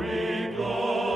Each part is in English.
Glory, glory.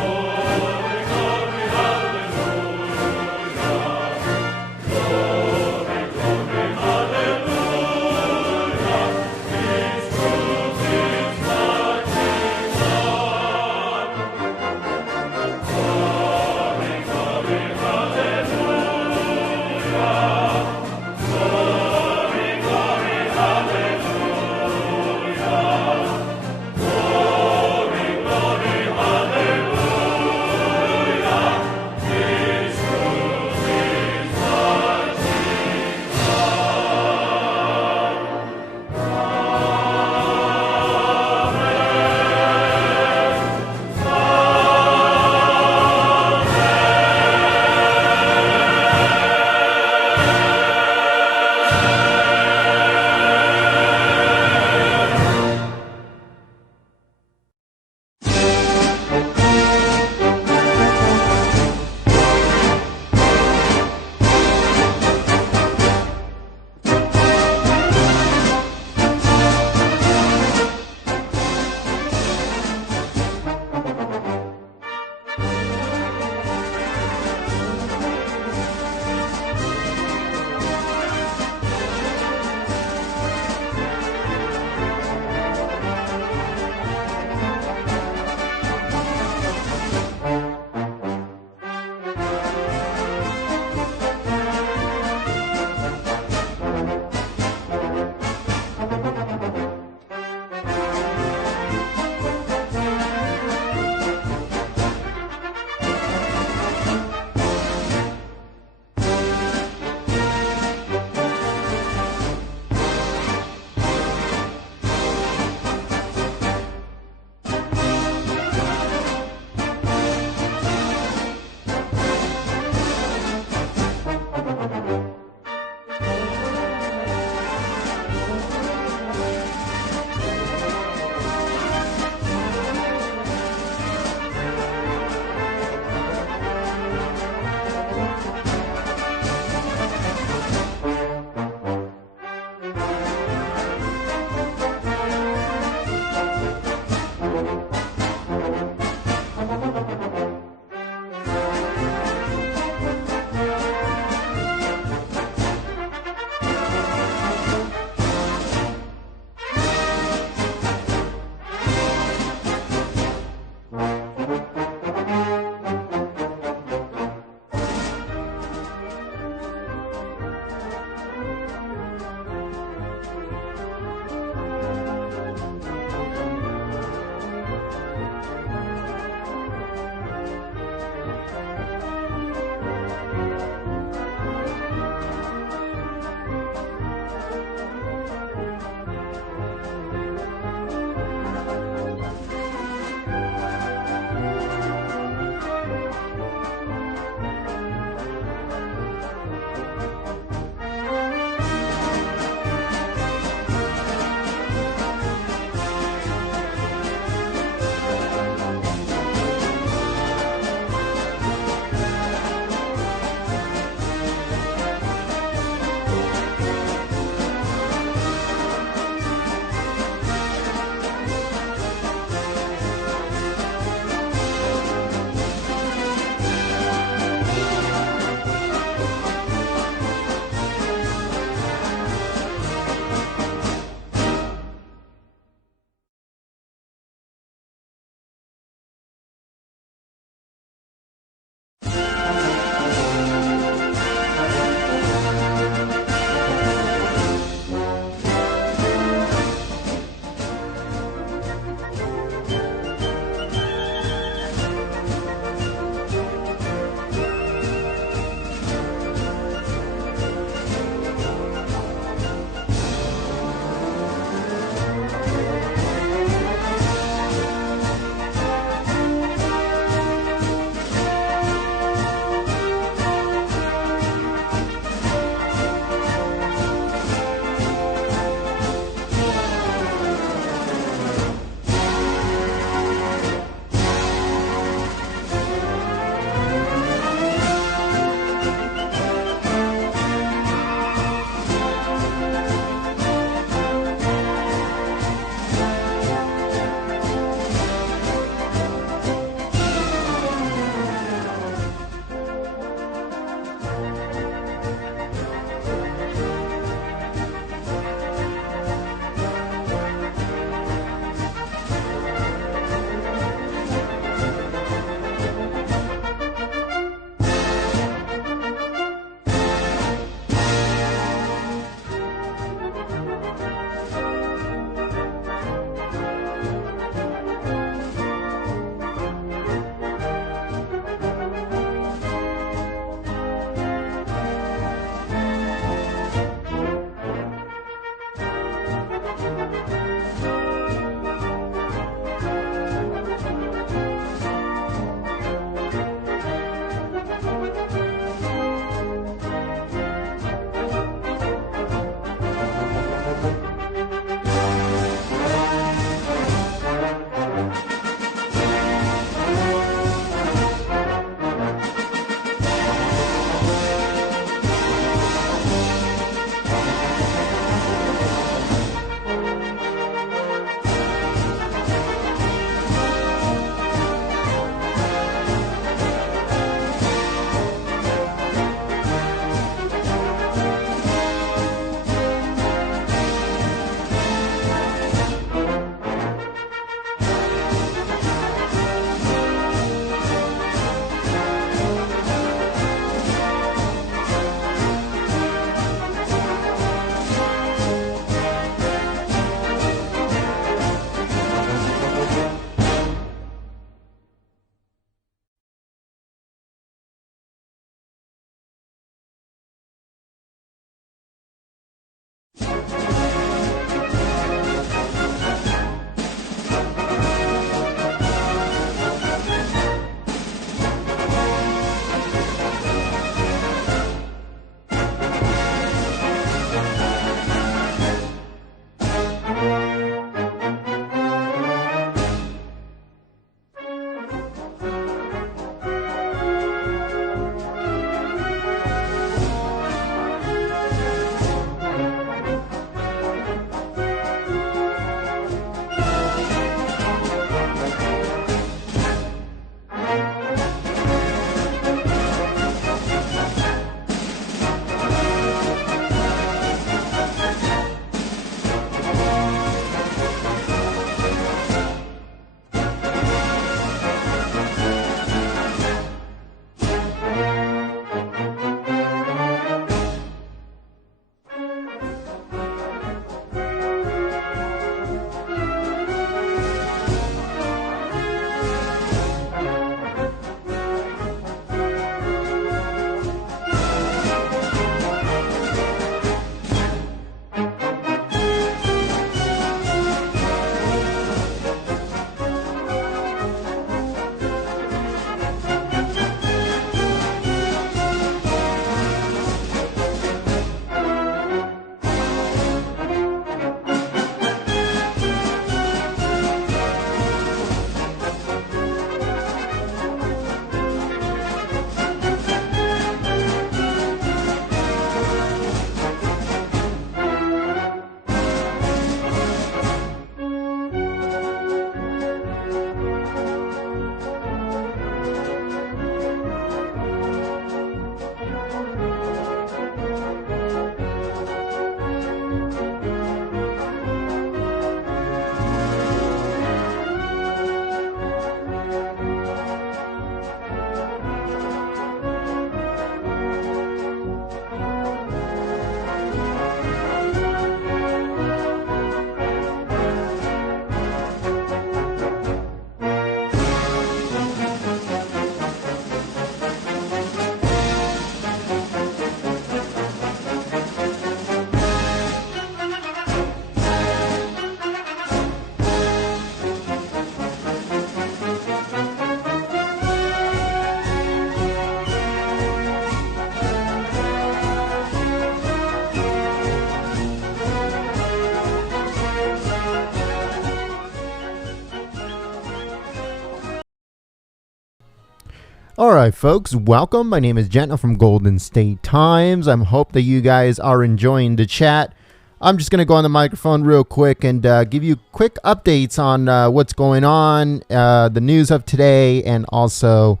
All right, folks, welcome. My name is Jenna from Golden State Times. I hope that you guys are enjoying the chat. I'm just going to go on the microphone real quick and give you quick updates on what's going on, the news of today, and also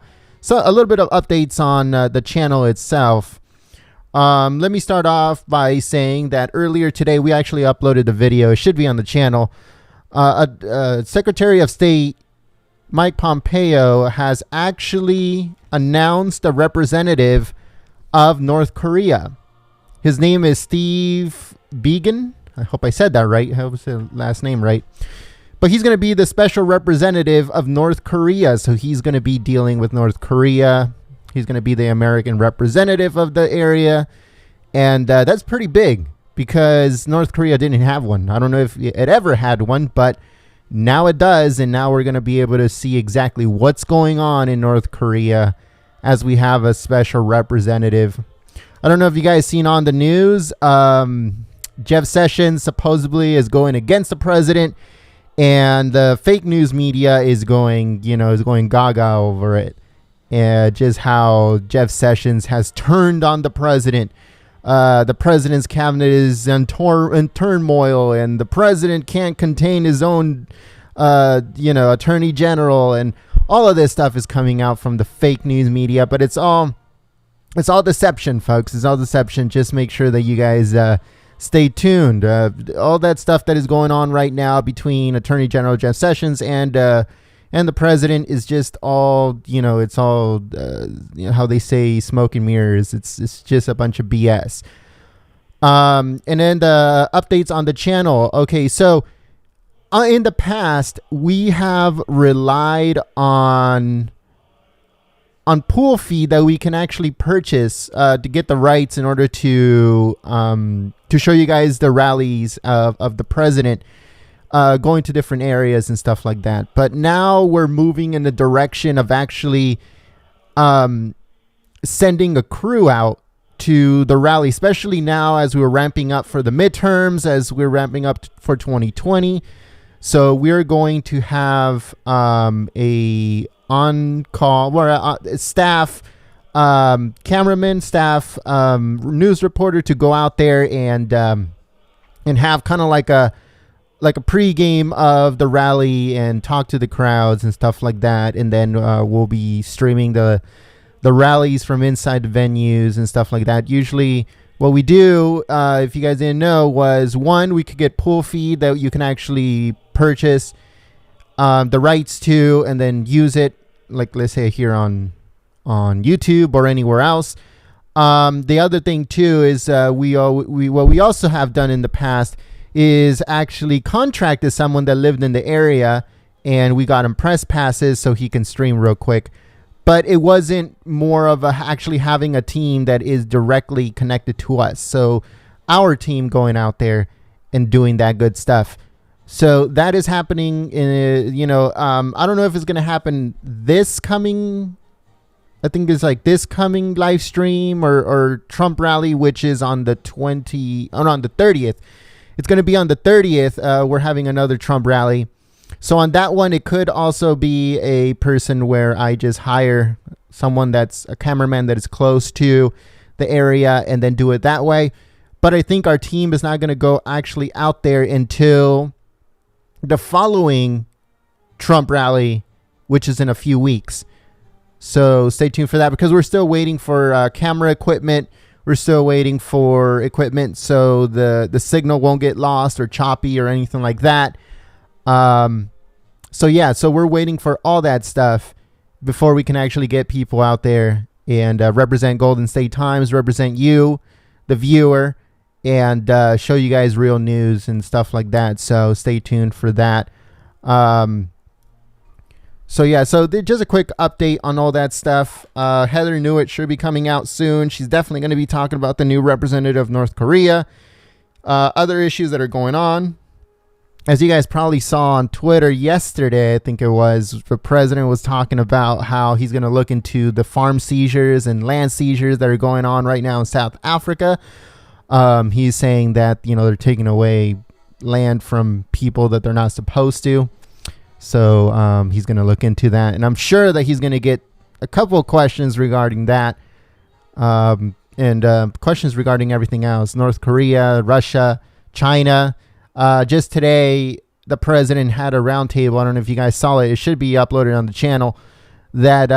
a little bit of updates on the channel itself. Let me start off by saying that earlier today we actually uploaded a video. It should be on the channel. Secretary of State Mike Pompeo has actually announced a representative of North Korea. His name is Steve Biegun. I hope I said that right. I hope I said the last name right. But he's going to be the special representative of North Korea. So he's going to be dealing with North Korea. He's going to be the American representative of the area. And that's pretty big because North Korea didn't have one. I don't know if it ever had one, but now it does, and now we're going to be able to see exactly what's going on in North Korea as we have a special representative. I don't know if you guys seen on the news, Jeff Sessions supposedly is going against the president, and the fake news media is going gaga over it. Just how Jeff Sessions has turned on the president. The president's cabinet is in turmoil, and the president can't contain his own, attorney general, and all of this stuff is coming out from the fake news media. But it's all deception, folks. It's all deception. Just make sure that you guys stay tuned. All that stuff that is going on right now between Attorney General Jeff Sessions and the president is just all, it's all, how they say smoke and mirrors. It's just a bunch of BS. And then the updates on the channel. Okay, so in the past, we have relied on pool fee that we can actually purchase to get the rights in order to show you guys the rallies of the president. Going to different areas and stuff like that. But now we're moving in the direction of actually sending a crew out to the rally, especially now as we're ramping up for the midterms, as we're ramping up for 2020. So we're going to have a on-call staff, cameraman, staff, news reporter to go out there and have kind of like a pregame of the rally and talk to the crowds and stuff like that. And then we'll be streaming the rallies from inside the venues and stuff like that. Usually what we do, if you guys didn't know, was one, we could get pool feed that you can actually purchase the rights to and then use it, like let's say here on YouTube or anywhere else. The other thing too is what we also have done in the past is actually contracted someone that lived in the area, and we got him press passes so he can stream real quick. But it wasn't more of actually having a team that is directly connected to us. So our team going out there and doing that good stuff. So that is happening in, I don't know if it's going to happen this coming, I think it's like this coming live stream or Trump rally, which is on the 30th. It's going to be on the 30th. We're having another Trump rally. So on that one, it could also be a person where I just hire someone that's a cameraman that is close to the area and then do it that way. But I think our team is not going to go actually out there until the following Trump rally, which is in a few weeks. So stay tuned for that because we're still waiting for camera equipment. We're still waiting for equipment so the signal won't get lost or choppy or anything like that. So we're waiting for all that stuff before we can actually get people out there and represent Golden State Times, represent you, the viewer, and show you guys real news and stuff like that. So stay tuned for that. So just a quick update on all that stuff. Heather Nauert should be coming out soon. She's definitely going to be talking about the new representative of North Korea. Other issues that are going on. As you guys probably saw on Twitter yesterday, I think it was, the president was talking about how he's going to look into the farm seizures and land seizures that are going on right now in South Africa. He's saying that, they're taking away land from people that they're not supposed to. So he's going to look into that. And I'm sure that he's going to get a couple of questions regarding that, and questions regarding everything else: North Korea, Russia, China. Just today, the president had a roundtable. I don't know if you guys saw it. It should be uploaded on the channel. That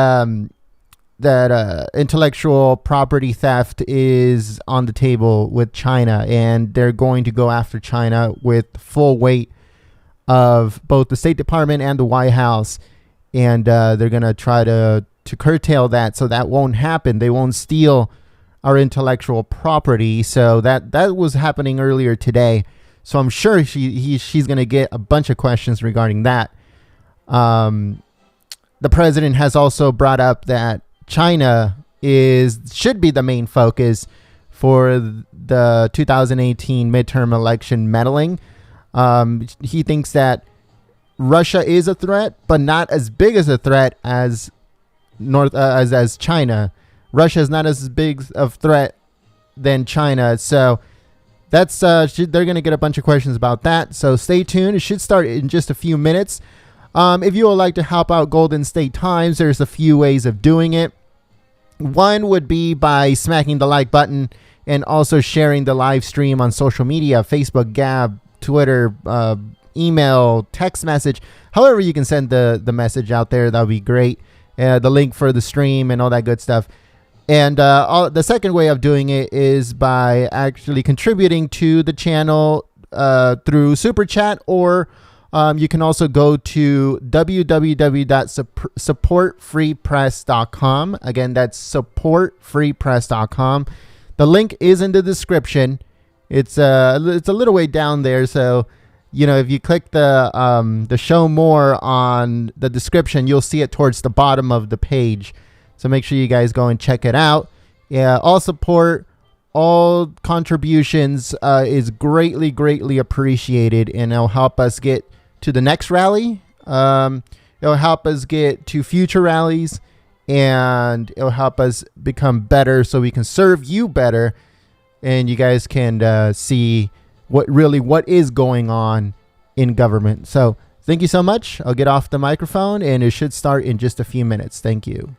intellectual property theft is on the table with China, and they're going to go after China with full weight of both the State Department and the White House, and they're going to try to curtail that so that won't happen. They won't steal our intellectual property. So that was happening earlier today. So I'm sure she's going to get a bunch of questions regarding that. The president has also brought up that China should be the main focus for the 2018 midterm election meddling. He thinks that Russia is a threat, but not as big as a threat as as China. Russia is not as big of a threat than China. So that's they're going to get a bunch of questions about that. So stay tuned. It should start in just a few minutes. If you would like to help out Golden State Times, there's a few ways of doing it. One would be by smacking the like button and also sharing the live stream on social media, Facebook, Gab, Twitter, email, text message, however you can send the message out there. That would be great. The link for the stream and all that good stuff. And the second way of doing it is by actually contributing to the channel through Super Chat, or you can also go to www.supportfreepress.com. Again, that's supportfreepress.com. The link is in the description. It's a little way down there, so if you click the show more on the description, you'll see it towards the bottom of the page. So make sure you guys go and check it out. Yeah, all support, all contributions is greatly appreciated, and it'll help us get to the next rally. It'll help us get to future rallies, and it'll help us become better so we can serve you better, and you guys can see what is going on in government. So thank you so much. I'll get off the microphone, and it should start in just a few minutes. Thank you.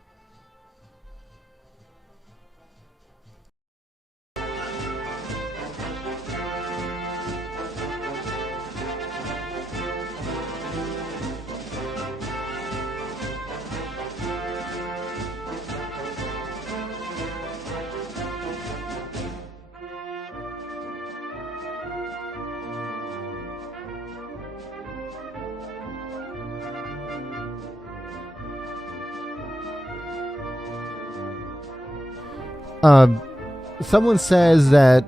Someone says that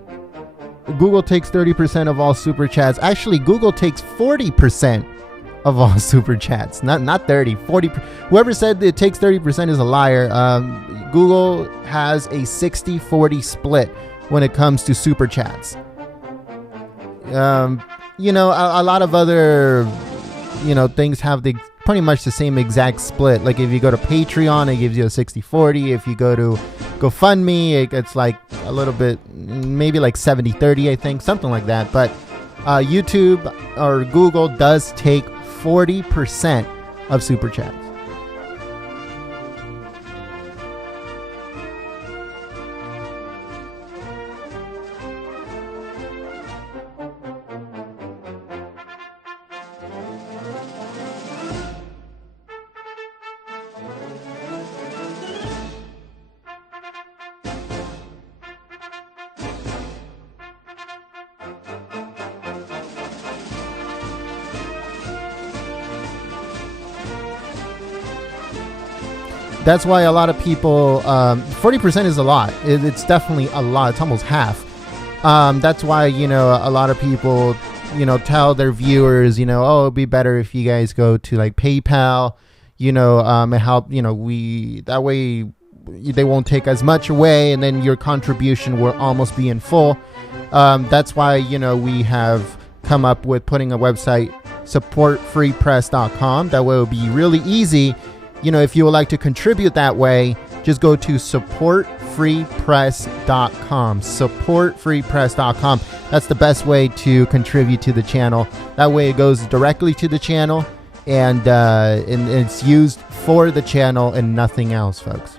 Google takes 30% of all super chats. Actually, Google takes 40% of all super chats. Not 30, 40. Whoever said it takes 30% is a liar. Google has a 60-40 split when it comes to super chats. A lot of other, things have pretty much the same exact split. Like if you go to Patreon, it gives you a 60-40. If you go to GoFundMe, it's like a little bit, maybe like 70-30, I think, something like that. But YouTube or Google does take 40% of super chats. That's why a lot of people, 40% is a lot. It's definitely a lot. It's almost half. That's why, a lot of people, tell their viewers, oh, it'd be better if you guys go to like PayPal, and help, that way they won't take as much away, and then your contribution will almost be in full. That's why, we have come up with putting a website, supportfreepress.com. That way it will be really easy. If you would like to contribute that way, just go to supportfreepress.com. Supportfreepress.com. That's the best way to contribute to the channel. That way it goes directly to the channel, and it's used for the channel and nothing else, folks.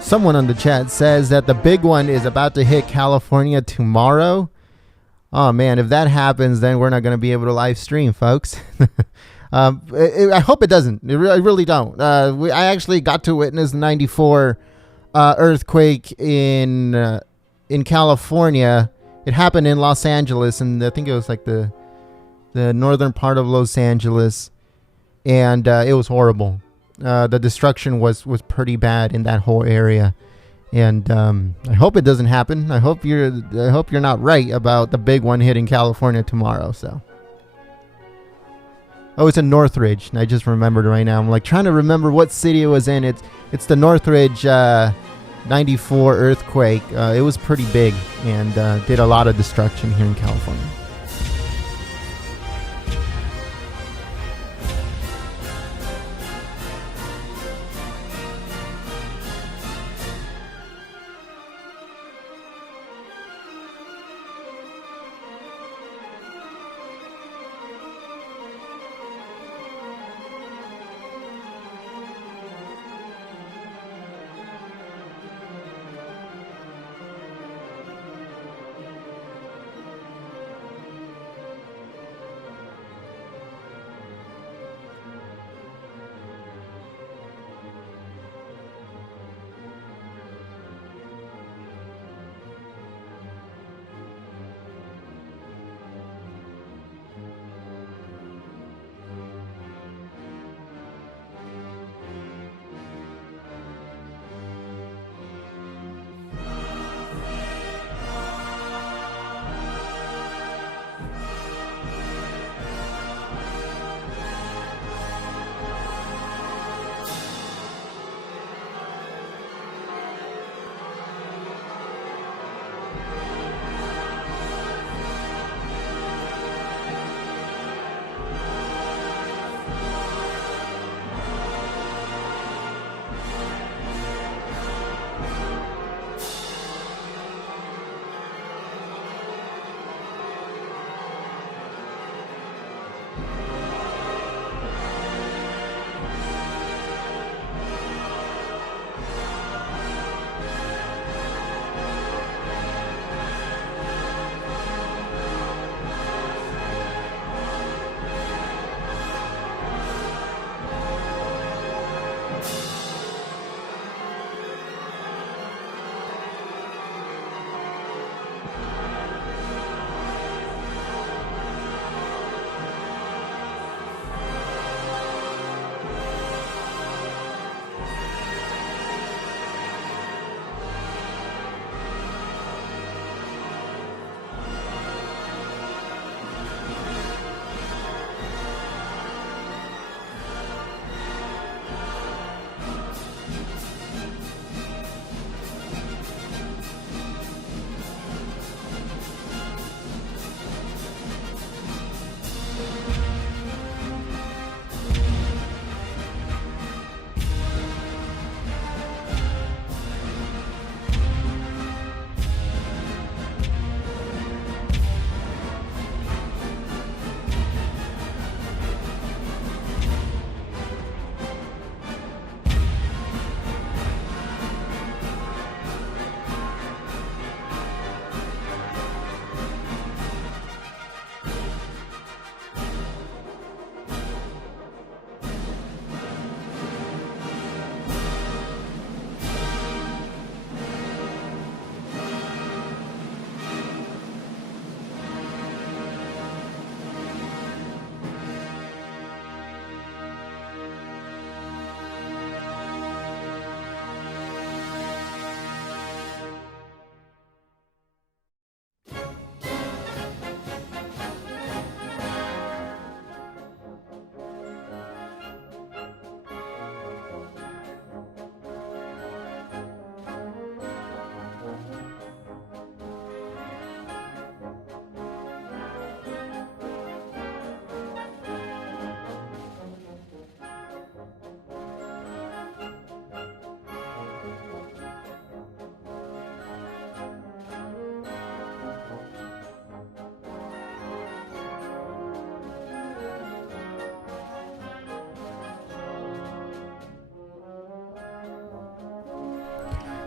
Someone on the chat says that the big one is about to hit California tomorrow. Oh man, if that happens, then we're not going to be able to live stream, folks. I hope it doesn't. I really don't. I actually got to witness the 94 earthquake in California. It happened in Los Angeles, and I think it was like the northern part of Los Angeles, and it was horrible. The destruction was pretty bad in that whole area, and I hope it doesn't happen. I hope you're not right about the big one hitting California tomorrow. So, oh, it's in Northridge. I just remembered right now. I'm like trying to remember what city it was in. It's the Northridge 94 earthquake. It was pretty big and did a lot of destruction here in California.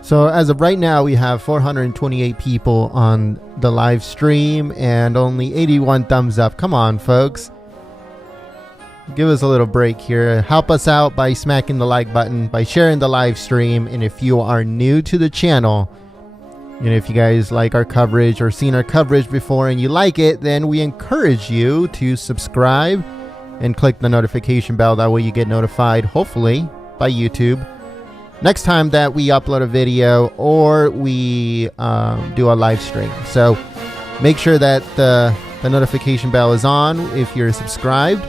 So as of right now, we have 428 people on the live stream and only 81 thumbs up. Come on, folks. Give us a little break here. Help us out by smacking the like button, by sharing the live stream. And if you are new to the channel, and if you guys like our coverage or seen our coverage before and you like it, then we encourage you to subscribe and click the notification bell. That way you get notified, hopefully, by YouTube next time that we upload a video or we do a live stream. So make sure that the notification bell is on if you're subscribed.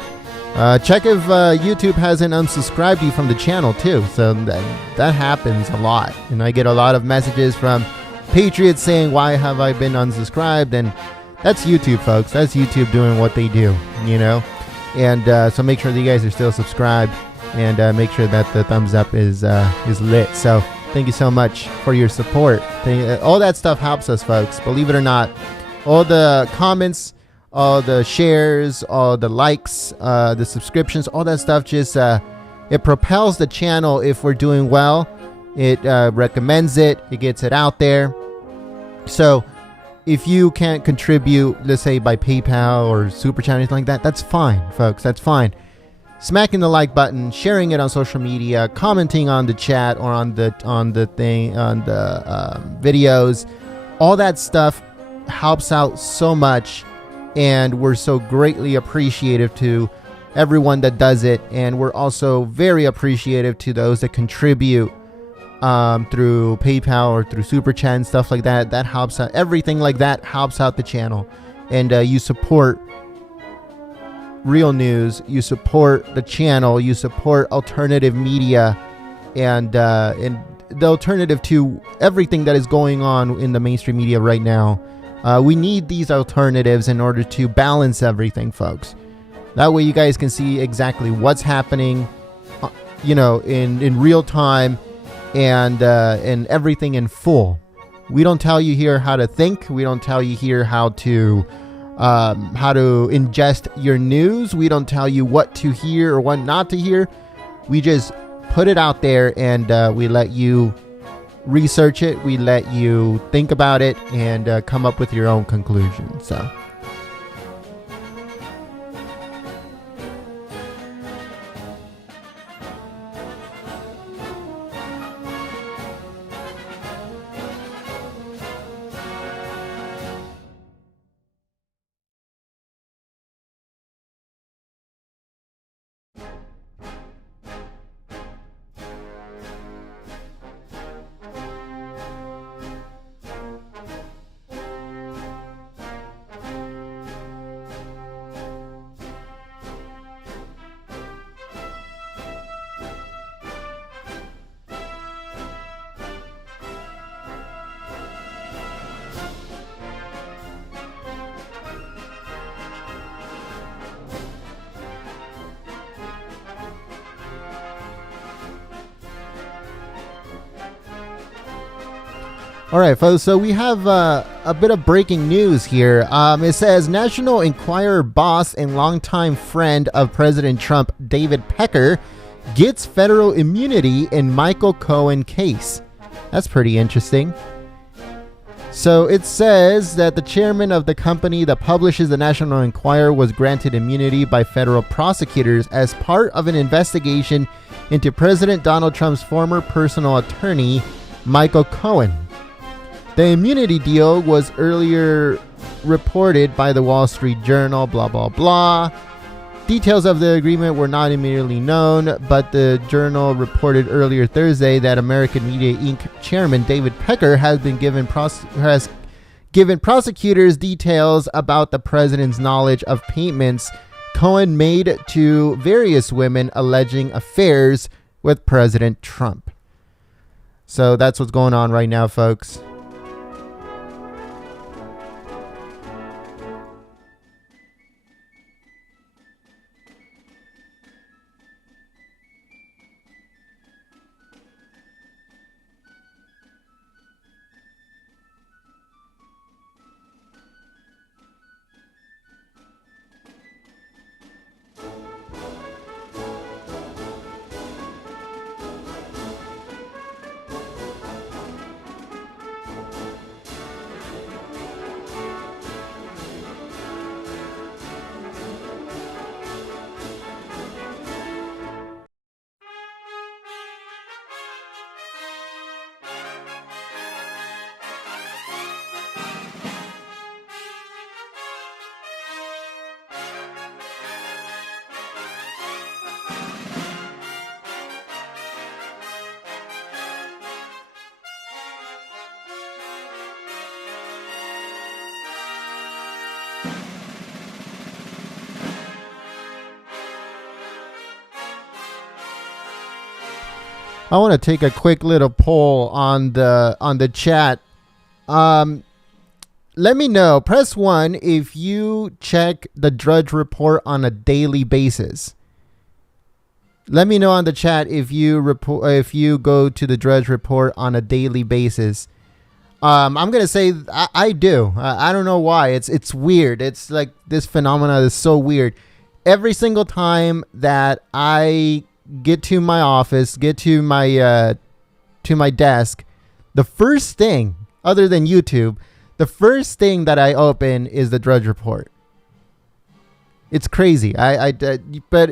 Check if YouTube hasn't unsubscribed you from the channel too. So that happens a lot. And I get a lot of messages from patriots saying, why have I been unsubscribed? And that's YouTube, folks. That's YouTube doing what they do, you know. And so make sure that you guys are still subscribed. And make sure that the thumbs up is lit. So thank you so much for your support. All that stuff helps us, folks. Believe it or not. All the comments, all the shares, all the likes, the subscriptions, all that stuff just it propels the channel if we're doing well. It recommends it. It gets it out there. So if you can't contribute, let's say by PayPal or Super Chat or anything like that, that's fine, folks. That's fine. Smacking the like button, sharing it on social media, commenting on the chat or on the videos, all that stuff helps out so much, and we're so greatly appreciative to everyone that does it, and we're also very appreciative to those that contribute through PayPal or through Super Chat and stuff like that. That helps out. Everything like that helps out the channel, and you support real news, you support the channel, you support alternative media, and the alternative to everything that is going on in the mainstream media right now. We need these alternatives in order to balance everything, folks. That way you guys can see exactly what's happening, you know, in real time, and everything in full. We don't tell you here how to think. We don't tell you here how to ingest your news. We don't tell you what to hear or what not to hear. We just put it out there, and we let you research it. We let you think about it and come up with your own conclusions. So all right, folks, so we have a bit of breaking news here. It says National Enquirer boss and longtime friend of President Trump, David Pecker, gets federal immunity in Michael Cohen case. That's pretty interesting. So it says that the chairman of the company that publishes the National Enquirer was granted immunity by federal prosecutors as part of an investigation into President Donald Trump's former personal attorney, Michael Cohen. The immunity deal was earlier reported by the Wall Street Journal, blah, blah, blah. Details of the agreement were not immediately known, but the Journal reported earlier Thursday that American Media Inc. chairman David Pecker has given prosecutors details about the president's knowledge of payments Cohen made to various women alleging affairs with President Trump. So that's what's going on right now, folks. I want to take a quick little poll on the chat. Let me know. Press 1 if you check the Drudge Report on a daily basis. Let me know on the chat if you go to the Drudge Report on a daily basis. I'm gonna say I do. I don't know why. It's weird. It's like this phenomena is so weird. Every single time that I get to my office, get to my desk, the first thing, other than YouTube, the first thing that I open is the Drudge Report. It's crazy. But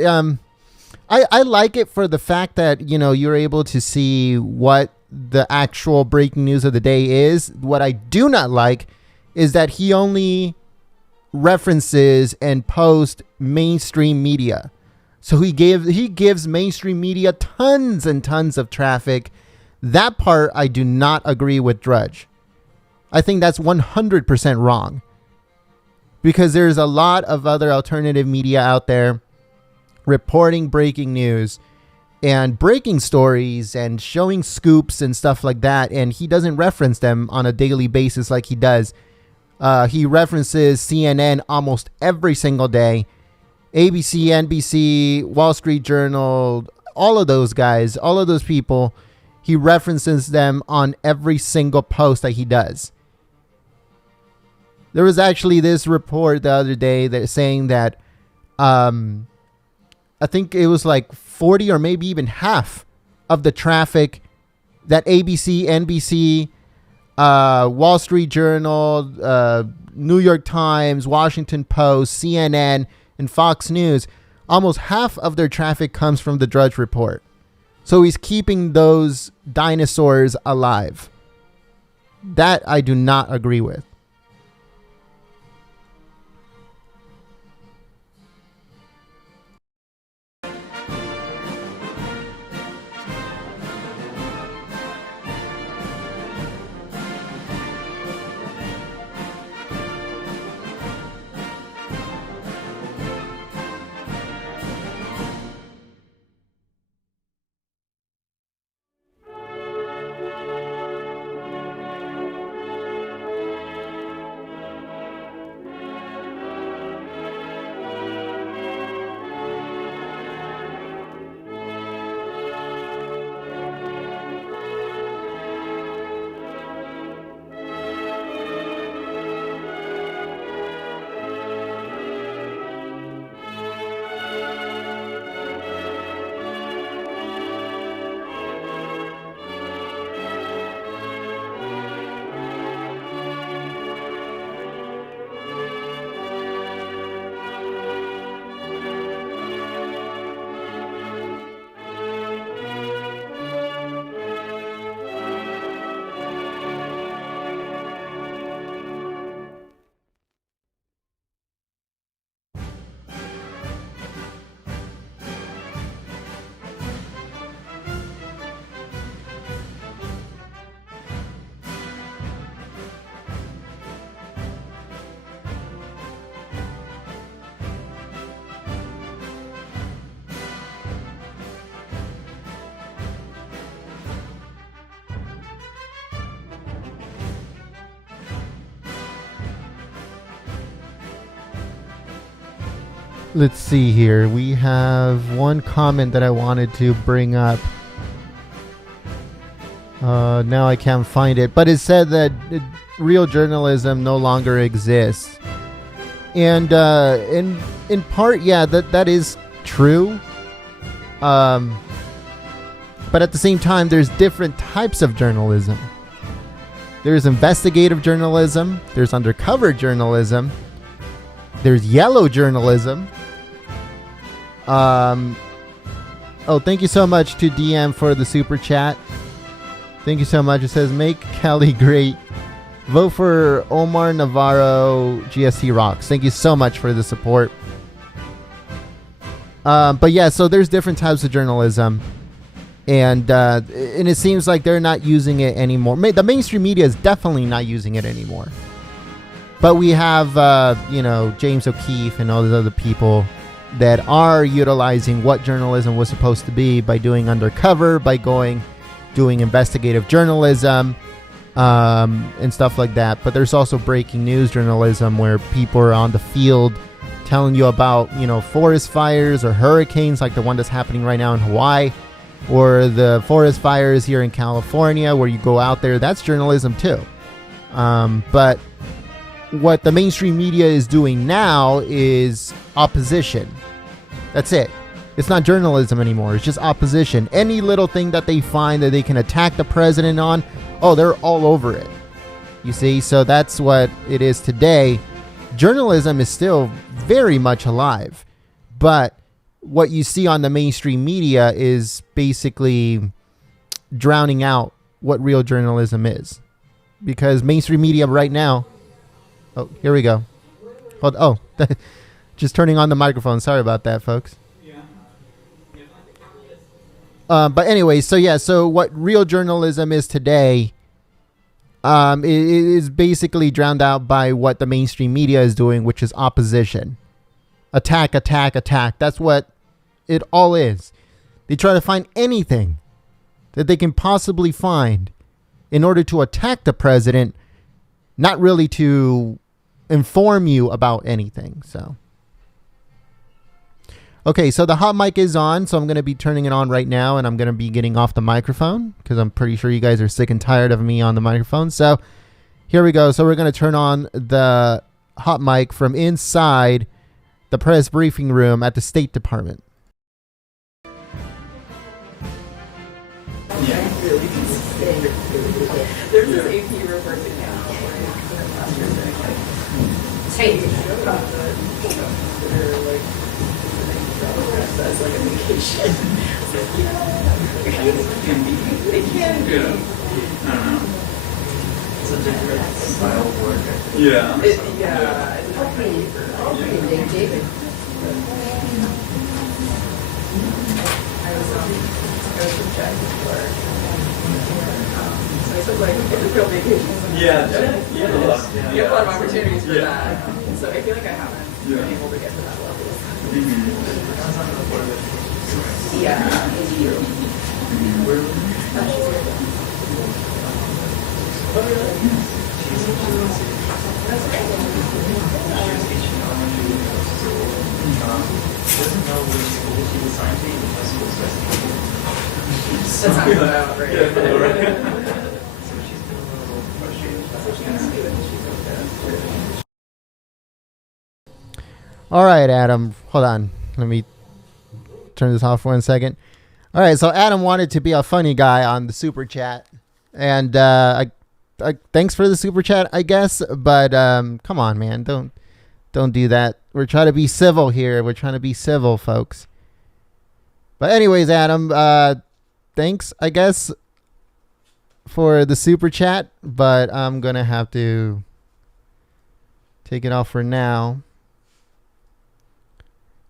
I like it for the fact that, you know, you're able to see what the actual breaking news of the day is. What I do not like is that he only references and posts mainstream media. So he gives mainstream media tons and tons of traffic. That part I do not agree with Drudge. I think that's 100% wrong, because there's a lot of other alternative media out there reporting breaking news and breaking stories and showing scoops and stuff like that, and he doesn't reference them on a daily basis like he does. He references CNN almost every single day, ABC, NBC, Wall Street Journal, all of those guys, all of those people. He references them on every single post that he does. There was actually this report the other day that saying that I think it was like 40 or maybe even half of the traffic that ABC, NBC, Wall Street Journal, New York Times, Washington Post, CNN, and Fox News, almost half of their traffic comes from the Drudge Report. So he's keeping those dinosaurs alive. That I do not agree with. Let's see here. We have one comment that I wanted to bring up. Now I can't find it, but it said that real journalism no longer exists. And in part, yeah, that is true. But at the same time, there's different types of journalism. There's investigative journalism. There's undercover journalism. There's yellow journalism. Oh, thank you so much to DM for the super chat. Thank you so much. It says, make Cali great. Vote for Omar Navarro. GST rocks. Thank you so much for the support. But yeah, so there's different types of journalism. And it seems like they're not using it anymore. The mainstream media is definitely not using it anymore. But we have, James O'Keefe and all those other people that are utilizing what journalism was supposed to be by doing undercover, by doing investigative journalism, and stuff like that. But there's also breaking news journalism where people are on the field telling you about, forest fires or hurricanes like the one that's happening right now in Hawaii, or the forest fires here in California where you go out there. That's journalism too. But what the mainstream media is doing now is opposition. That's it. It's not journalism anymore. It's just opposition. Any little thing that they find that they can attack the president on, they're all over it. You see? So that's what it is today. Journalism is still very much alive. But what you see on the mainstream media is basically drowning out what real journalism is. Because mainstream media right now... Oh, here we go. Just turning on the microphone. Sorry about that, folks. But anyway, so what real journalism is today it is basically drowned out by what the mainstream media is doing, which is opposition. Attack, attack, attack. That's what it all is. They try to find anything that they can possibly find in order to attack the president, not really to inform you about anything. So, okay, so the hot mic is on, so I'm going to be turning it on right now, and I'm going to be getting off the microphone because I'm pretty sure you guys are sick and tired of me on the microphone. So here we go. So we're going to turn on the hot mic from inside the press briefing room at the State Department. Yeah. There's this AP report that came out last year saying as like a vacation. They can be. I don't know. It's a different style of work. Yeah. David. I was from Jack before. So I took like a real vacation. Yeah. You have a lot of opportunities for that. So I feel like I haven't been able to get to that level. Yeah. Doesn't know which school she was assigned to, even though school specification. That's not about right. So she's been a little frustrated. That's what she has to do when she's okay. All right, Adam. Hold on. Let me turn this off for 1 second. All right, so Adam wanted to be a funny guy on the super chat, and I thanks for the super chat, I guess. But come on, man, don't do that. We're trying to be civil here. We're trying to be civil, folks. But anyways, Adam, thanks, I guess, for the super chat. But I'm gonna have to take it off for now.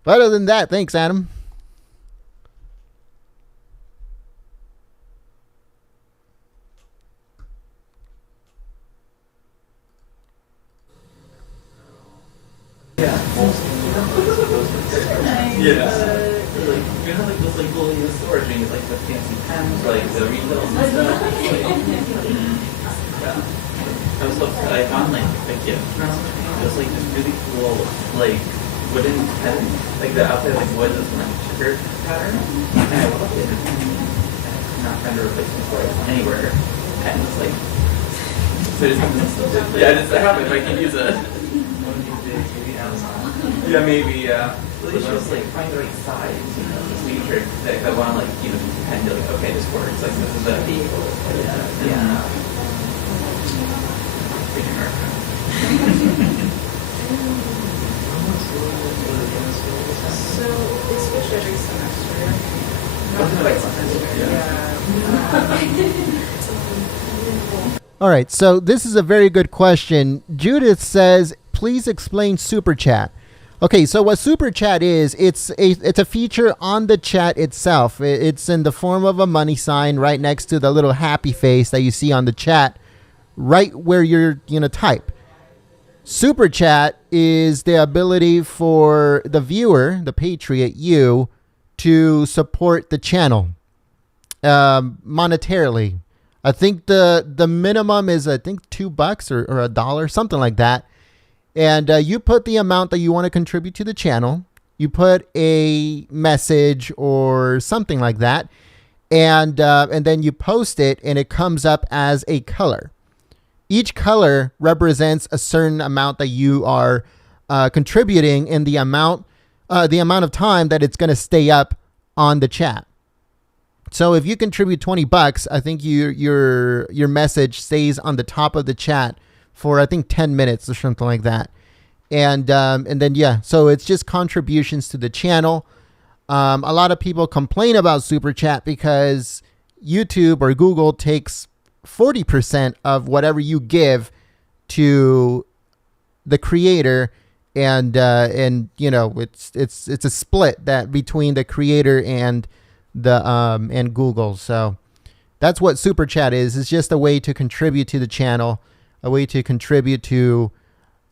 But other than that, thanks, Adam. Yeah. Like, you know, like those like bullying the storage things, like the fancy pens, like the refills and stuff. Yeah. I found like a gift from it was like this really cool like wooden pen, like the outside like wood is like sugar pattern, and I loved it. And I could not find a replacement for it anywhere. And it's like, so I just I have it, I can use it. Maybe Amazon. Yeah, maybe, yeah. So you should just like find the right size, you know, just make sure that I want to like keep it and be like, okay, this works. Like this is a vehicle. Yeah. Big America. So it's switched every semester. Not quite semester. All right, so this is a very good question. Judith says, please explain Super Chat. Okay, so what Super Chat is, it's a feature on the chat itself. It's in the form of a money sign right next to the little happy face that you see on the chat, right where you're type. Super chat is the ability for the viewer, the patriot, you, to support the channel monetarily. I think the minimum is $2 or $1, something like that. And you put the amount that you want to contribute to the channel. You put a message or something like that, and then you post it, and it comes up as a color. Each color represents a certain amount that you are contributing, and the amount of time that it's going to stay up on the chat. So if you contribute $20, I think your message stays on the top of the chat for 10 minutes or something like that. And then, yeah, so it's just contributions to the channel. A lot of people complain about Super Chat because YouTube or Google takes 40% of whatever you give to the creator, and it's a split that between the creator and and Google. So that's what Super Chat is. It's just a way to contribute to the channel, a way to contribute to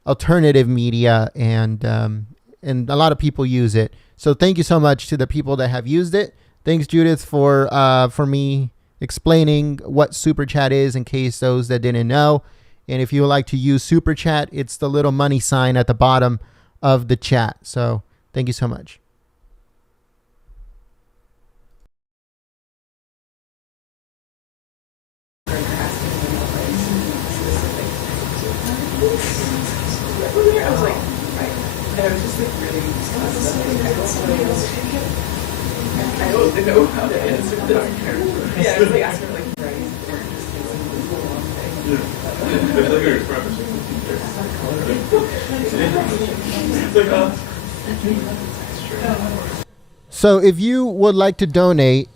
alternative media, and a lot of people use it. So thank you so much to the people that have used it. Thanks, Judith, for me explaining what Super Chat is in case those that didn't know. And if you would like to use Super Chat, it's the little money sign at the bottom of the chat. So thank you so much. I was like, I was just really, I don't know how to answer this. Yeah, I was asking right. So if you would like to donate,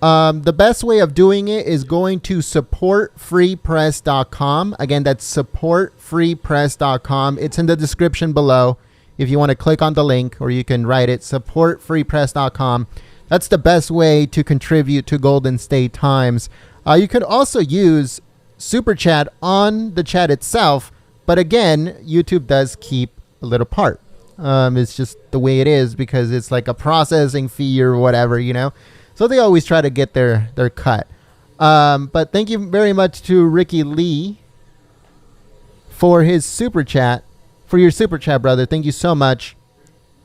the best way of doing it is going to supportfreepress.com. Again, that's supportfreepress.com. It's in the description below if you want to click on the link, or you can write it, supportfreepress.com. That's the best way to contribute to Golden State Times. You could also use Super Chat on the chat itself, but again, YouTube does keep a little part. It's just the way it is because it's like a processing fee or whatever, So they always try to get their cut. But thank you very much to Ricky Lee for his Super Chat. For your Super Chat, brother. Thank you so much.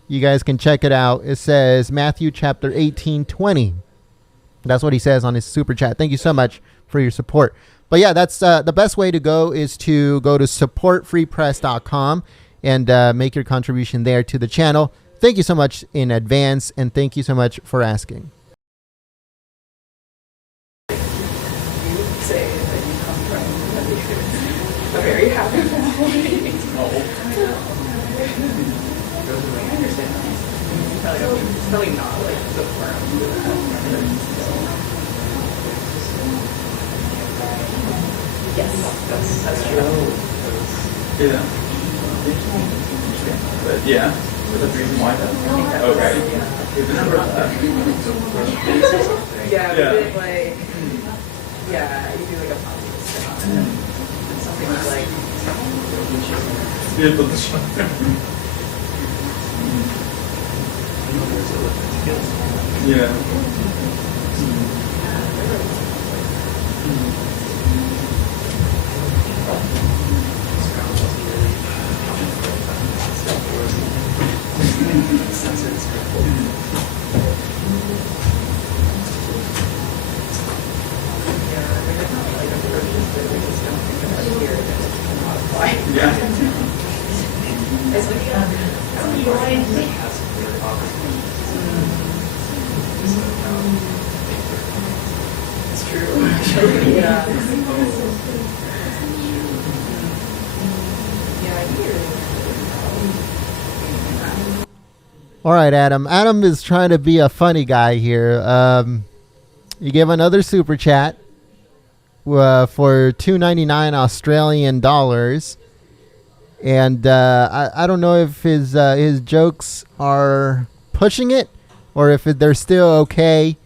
You guys can check it out. It says Matthew chapter 18:20. That's what he says on his Super Chat. Thank you so much for your support. But yeah, that's the best way to go is to go to supportfreepress.com and make your contribution there to the channel. Thank you so much in advance, and thank you so much for asking. You say that you come from a very happy family. I understand. It's probably not like the forum. Yes, that's true. Yeah. But yeah, but that's the reason why though. Okay. The number of Yeah, we did like, yeah, you do like a positive spin on it. And something like, yeah. Yeah. it's true. Yeah. All right, Adam. Adam is trying to be a funny guy here. You gave another Super Chat for $2.99 Australian dollars. And I don't know if his jokes are pushing it or if they're still okay.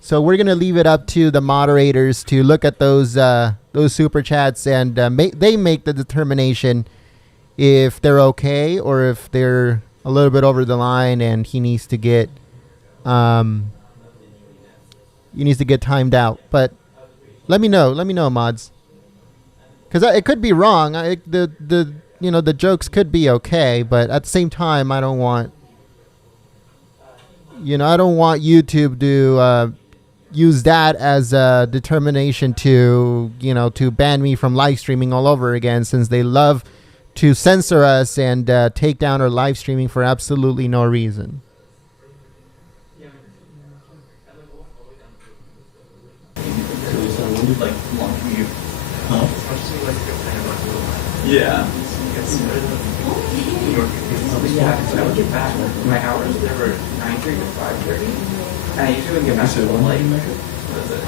So we're gonna leave it up to the moderators to look at those Super Chats, and they make the determination if they're okay or if they're a little bit over the line and he needs to get timed out. But let me know, mods, because it could be wrong. The jokes could be okay, but at the same time, I don't want YouTube to use that as a determination to ban me from live streaming all over again, since they love to censor us and take down our live streaming for absolutely no reason. Like long commute. Yeah. Yeah, so I would get back. My hours there were 9:30 to 5:30, and I usually would get back to like what is it?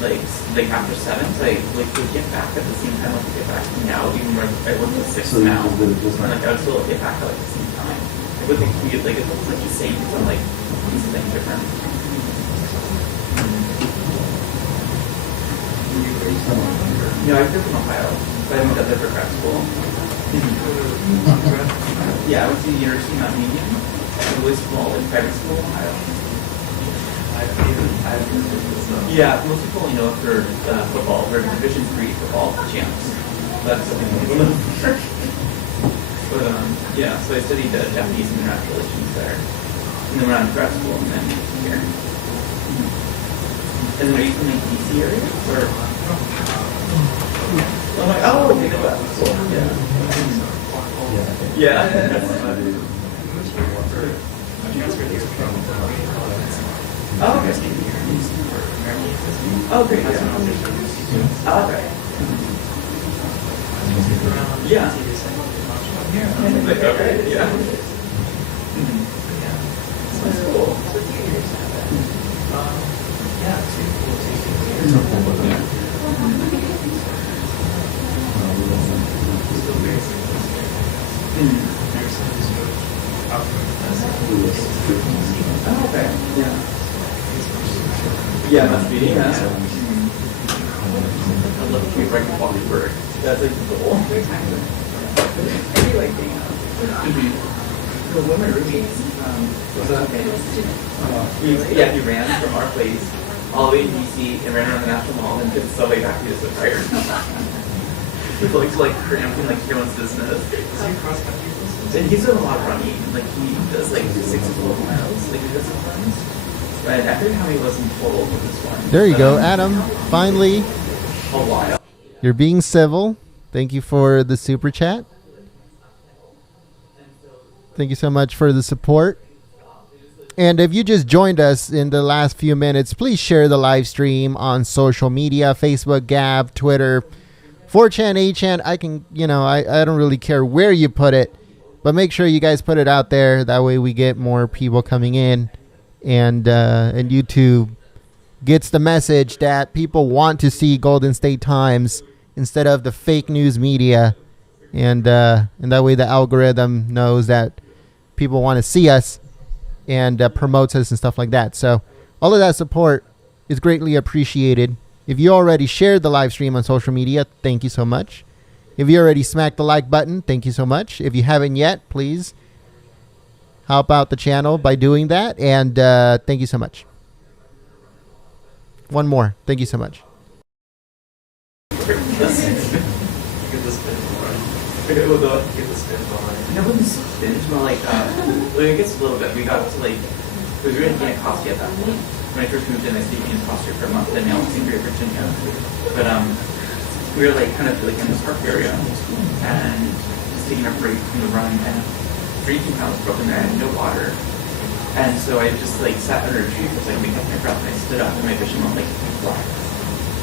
Like after 7. So I would get back at the same time I would get back now, even when I work at 6 now. And like I would still get back at like the same time. I would think commute it looks like the same, but like something different. No, I grew up in Ohio, but I moved up there for grad school. Yeah, I went to the University of Mount Union, a really small private school in Ohio. Yeah, most people only know it for football. We're Division III football champs. That's something we know for. But yeah, so I studied Japanese and international relations there, and then went on to grad school, and then here. And then are you from the DC area? Or? I'm like, oh, okay, no, that's cool. Yeah. Oh, okay. Oh, great. Oh, okay. Yeah. Okay, yeah. That's cool. Oh, okay. Yeah. Yeah, must be. Yeah. I love to right in Walkenburg. That's like cool. I do like being out. The women roommates. He ran from our place all the way to DC and ran around the National Mall and took the subway back. He was so tired. He likes like cramping like everyone's business. And he's doing a lot of running. Like he does like 6 to 12 miles. Like he does some runs. But I forget how many was in total for this one. There you go, Adam. Finally, a while. You're being civil. Thank you for the super chat. Thank you so much for the support. And if you just joined us in the last few minutes, please share the live stream on social media, Facebook, Gab, Twitter, 4chan, 8chan. I can, I don't really care where you put it, but make sure you guys put it out there. That way we get more people coming in, and YouTube gets the message that people want to see Golden State Times instead of the fake news media. And that way the algorithm knows that people want to see us and promotes us and stuff like that. So all of that support is greatly appreciated. If you already shared the live stream on social media, thank you so much. If you already smacked the like button, thank you so much. If you haven't yet, please help out the channel by doing that. And thank you so much. One more. Thank you so much. No, it was spinach, but like, it gets a little bit. We got to like, it was really in Costa at that point. When I first moved in, I stayed in Costa for a month, and now I'm in Virginia. But we were like kind of like in this park area, and just taking a break from the run, and drinking fountain was broken there. I had no water, and so I just like sat under a tree for a second, make up my breath, and I stood up, and my vision went like black.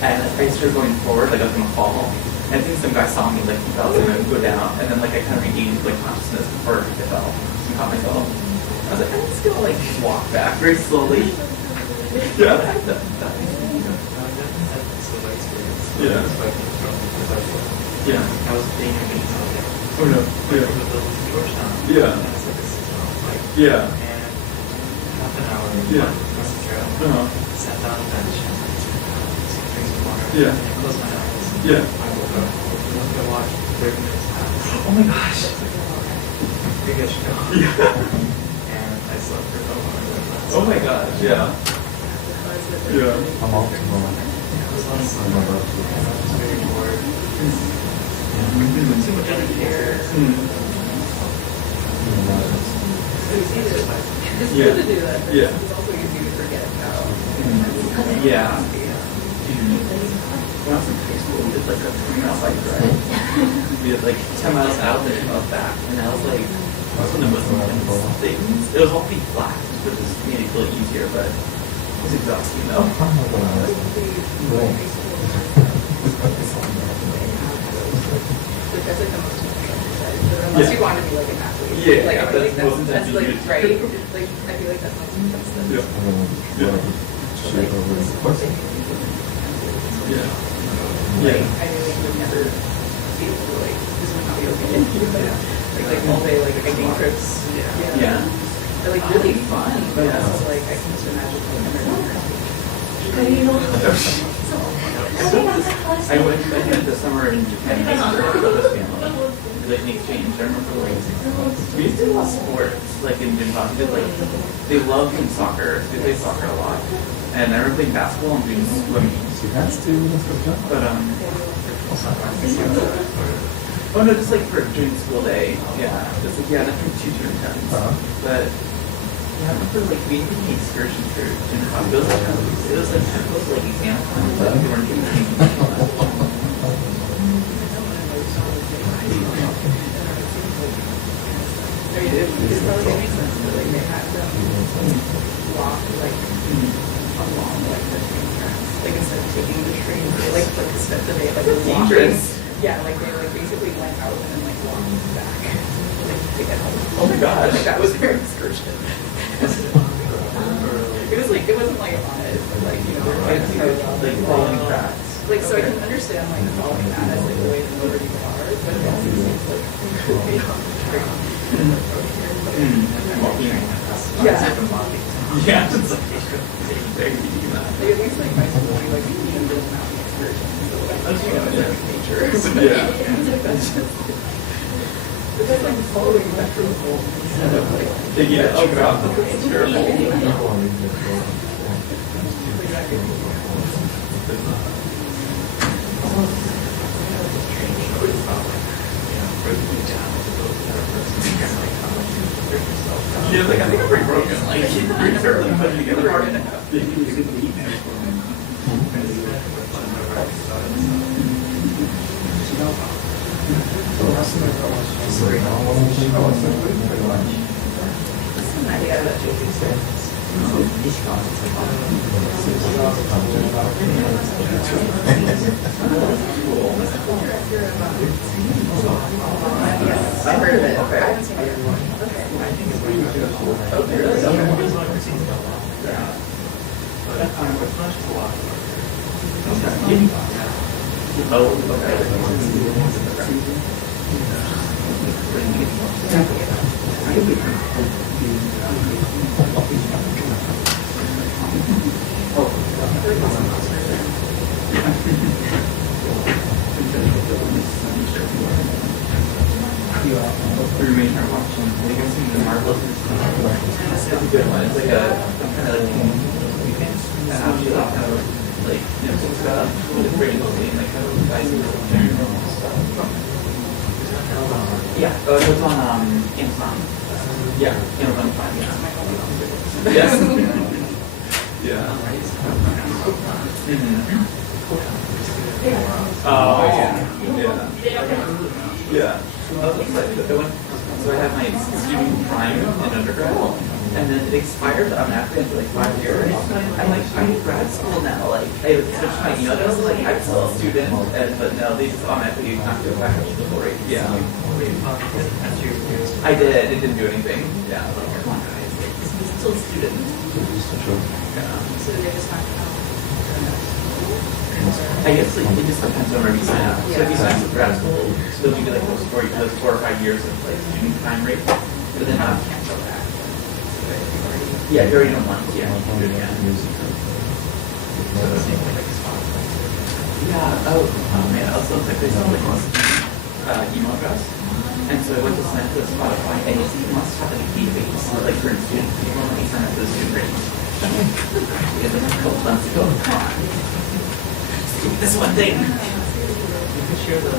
And I started going forward, like I was gonna fall. And I think some guy saw me, like he fell, and I would go down, and then like I kind of regained like consciousness before I fell and caught myself. I was like, I'm just gonna like walk back very slowly. Yeah. Yeah. Yeah. I was being oh no. Yeah. Yeah. Yeah. And half an hour. Yeah. Sat down on the bench. Drank some water. Yeah. Closed my eyes. Yeah. I woke up. Oh my gosh. Maybe I should go. Yeah. And I slept for so long. Oh my gosh, yeah. Yeah. I'm out tomorrow. Very bored. Too much energy here. It's Yeah. good to do that. Yeah. It's also easy to forget how. Yeah. When I was in high school, we did like a 3-mile bike ride. We did like 10 miles out and 10 miles back. And I was like, that was one of the most intense things. It was all pretty flat, which is made it feel easier, but it was exhausting though. That's like the most important exercise. Unless you want to be like an athlete. Yeah, like, I feel like that's the most that's like intense. right. Like I feel like that's most intense. Yeah. Yeah. Like, Yeah. like I really would never be able to like this would not be okay. Like all day like hiking trips. Yeah. They're like really fun, but Yeah. also like I can just imagine like never doing that. I went this summer in Japan with this family. Like an exchange. I remember like we used to do a lot of sports, like in Japan. They love doing soccer. They play soccer a lot. And I remember playing basketball and doing swimming. She has to. But oh no, just like for during school day. Yeah. Just like nothing too intense. But yeah, I remember like we did an excursion through Junior Hospital. It was like exam time, but we weren't doing anything. I mean, it probably makes sense that like they had them walk like along like the train tracks, like instead of taking the train, they like spent the day like walking. Dangerous. Yeah, like they like basically went out and then like walked back, like to get home. Oh my gosh. Like that was their excursion. It was like it wasn't like honest, but like you know they're Like following tracks. like so I can understand like following that as like the way the liberty car, but it also seems like really hard. And walking. Yeah. Yeah, it's like very easy that. Like at least like my school, we like even did mountain excursions, so like That's you know, fun, it's yeah. like nature. Yeah. That's just. But that's like following that from home instead of like. Yeah, oh god, that's terrible. Yeah, like I think I'm pretty broken. Like you're certainly putting together hard enough. I heard of it. I haven't seen it yet. Okay, really? We remain trying to watch them. They can see the marvelous. It's a good one. It's like some kind of like and actually like kind of like some stuff with pretty clean, like kind of nice stuff. Yeah, it was on Amazon. Yeah, Amazon Prime. Yeah. Yes. Yeah. Oh yeah. Yeah. I was excited. So I had my student prime in undergrad, and then it expired automatically after like 5 years. I'm like, I'm in grad school now. Like, I switched my email address. Like, I'm still a student, but no, they just automatically knocked it back up to the rate. Yeah. I did. It didn't do anything. Yeah. I was like, come on, guys. Like, he's still a student. Yeah. So they just knocked it out. I guess like, it just depends on where you sign up. So if you sign up for grad school, they'll give you like those 4 or 5 years of like student time rate. But then Cancel that. yeah, you already don't want to. Yeah, you can do it again. Yeah. Oh man. Also, like they sound like email address. And so I went to sign up to Spotify, and you see, you must have like a database, like current student people, and you sign up to the student ratings. We had like a couple months ago. Come on. This one thing. You can share the.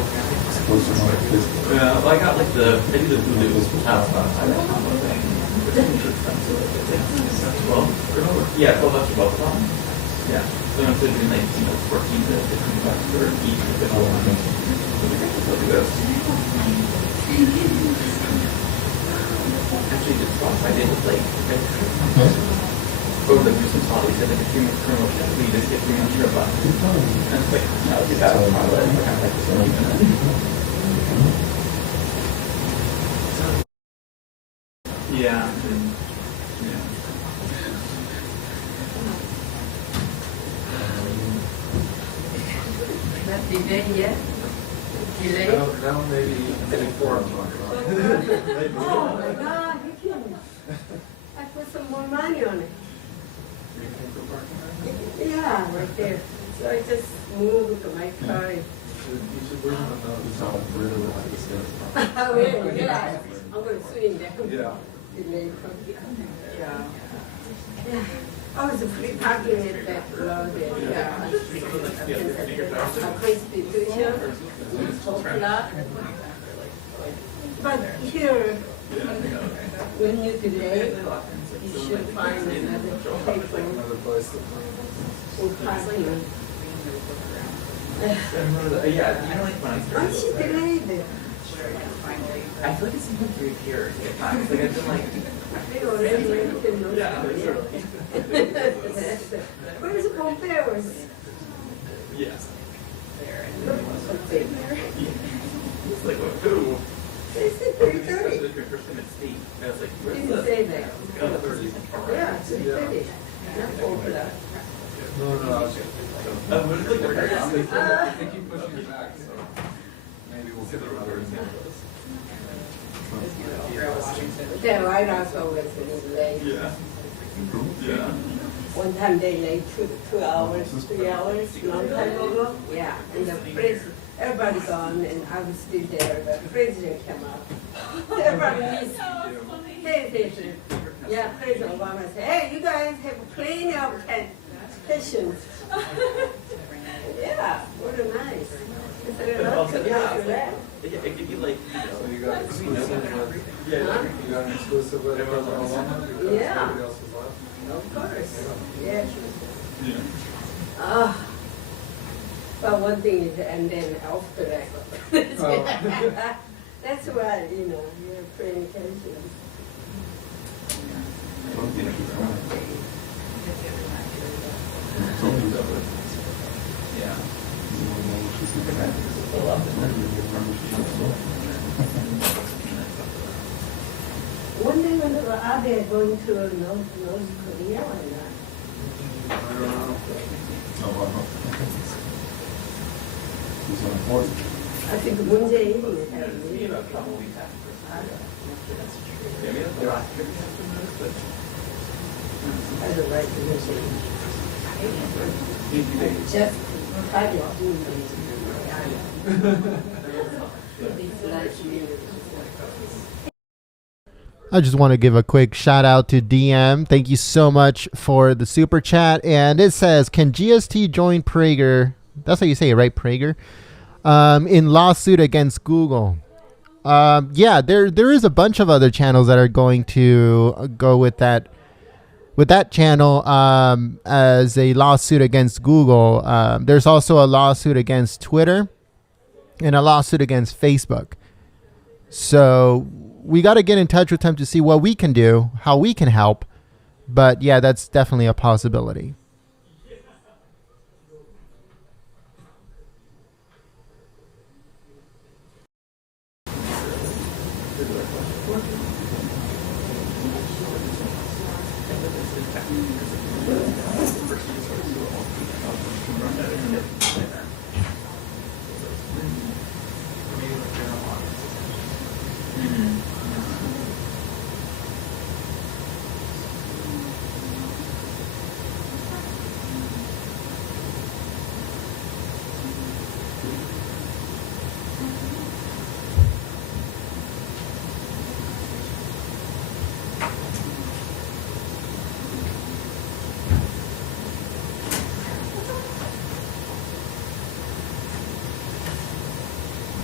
Yeah, well, I got like maybe the Hulu Spotify combo thing, which is expensive. It's like 12. Yeah, $12 for both of them. Yeah. So I'm doing like 14 to 15 bucks for each individual one. Look at this. Actually, did Spotify did like over the Christmas holidays, they did like a 3 month promotion. We just get 3 months for a buck. And it's like, now it's about a pilot. I kind of like this one even. Yeah. Yeah. Not delay yet? Delay? Now maybe 4 o'clock. Oh my God, you kidding? I put some more money on it. Yeah, right there. So I just moved my car. You should bring them out. Oh, really? Yeah. I'm going to swing them. Yeah. Delay. Yeah. Yeah. Oh, it's a free parking at that road there. Yeah. Constitution. But here, when you delay, you should find another paper Another place to or parking. Yeah, you know, like when I Why started. she delayed it? I feel like it's something to repair at times. Like I've been like, They already made the note. yeah, Where's the compares? yes. Okay. It's like, who? They said It's 3:30. the Christian at state. I was like, where's Didn't the? say that. Yeah. Yeah, 3:30. Not 4:00. No, I was What is like the very I think you push me back, so maybe we'll get another example. The White House always late. Yeah. Yeah. One time they late 2 hours, 3 hours, long time ago. Yeah, and the president, everybody gone, and I was still there. The president came up. Everybody missed. Hey, yeah, President Obama said, "Hey, you guys have plenty of patience." Yeah, what a nice. It's a But lot also, to yeah, do that. it could be like, So you got exclusive with, Huh? you got an exclusive with President Obama because Yeah. everybody else was left? Of course, yeah. yeah. Ah, but one thing is, and then after that, that's why, you're paying attention. Yeah. One day when are they going to North Korea or not? I don't know. I think Moon Jae-in will have Maybe it. about a couple weeks after. Yeah, maybe that's the last trip we have to notice, but. I don't like to listen. Just try to do it. It's like me. I just want to give a quick shout out to DM. Thank you so much for the super chat. And it says, can GST join Prager? That's how you say it, right? Prager? In lawsuit against Google. Yeah, there is a bunch of other channels that are going to go with that channel as a lawsuit against Google. There's also a lawsuit against Twitter and a lawsuit against Facebook. So we got to get in touch with them to see what we can do, how we can help. But yeah, that's definitely a possibility.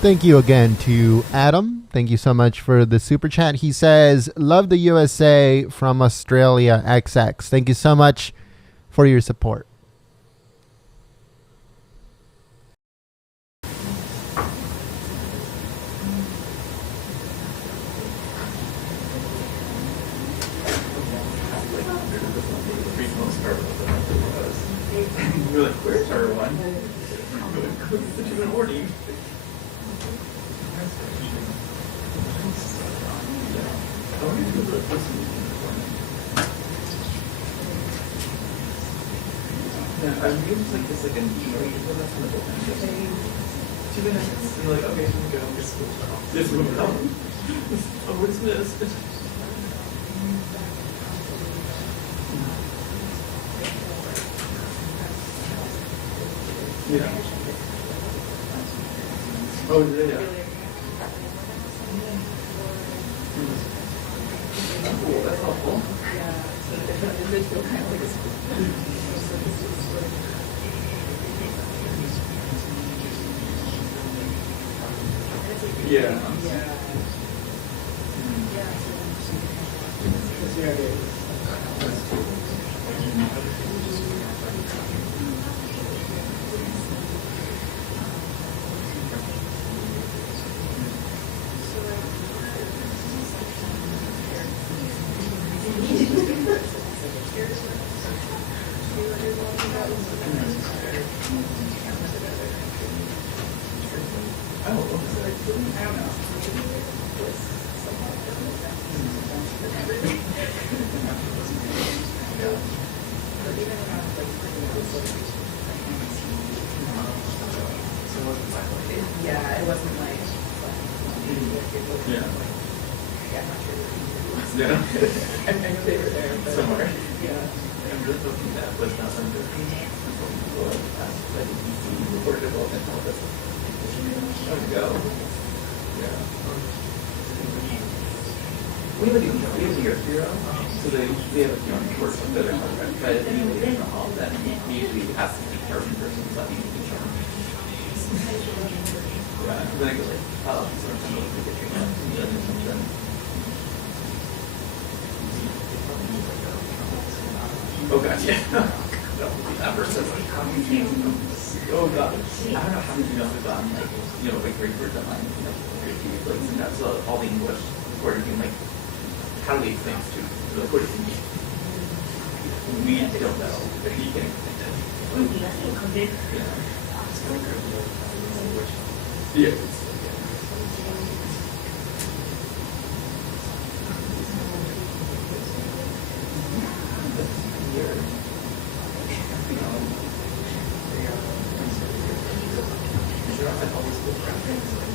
Thank you again to Adam. Thank you so much for the super chat. He says, love the USA from Australia XX. Thank you so much for your support. We're like, where's our one? Which is an morning. Yeah, I'm using like this like an email. You put that on the book and just 2 minutes. And you're like, okay, here we go. This will come. Oh, what is this? Yeah. Oh, yeah. Cool, that's helpful. Yeah. Yeah, it wasn't like. Yeah. Yeah. I know they were there, but. Somewhere. Yeah. I'm just hoping that was not under people like recorded all that all this. There we go. Yeah. We have a year hero, so we have a few on course of the other contract, but if you in the hall, then we usually ask the person so that we can be sure. Yeah, then I go like, oh, so I'm going to get you up. Oh god, yeah. That person's like, how many things? Oh god. I don't know how many emails we've gotten, like, like reports online, like, and that's all the English recorded being like, how do we explain this to the recorded team? We don't know, but you can explain it. Yeah. Yeah.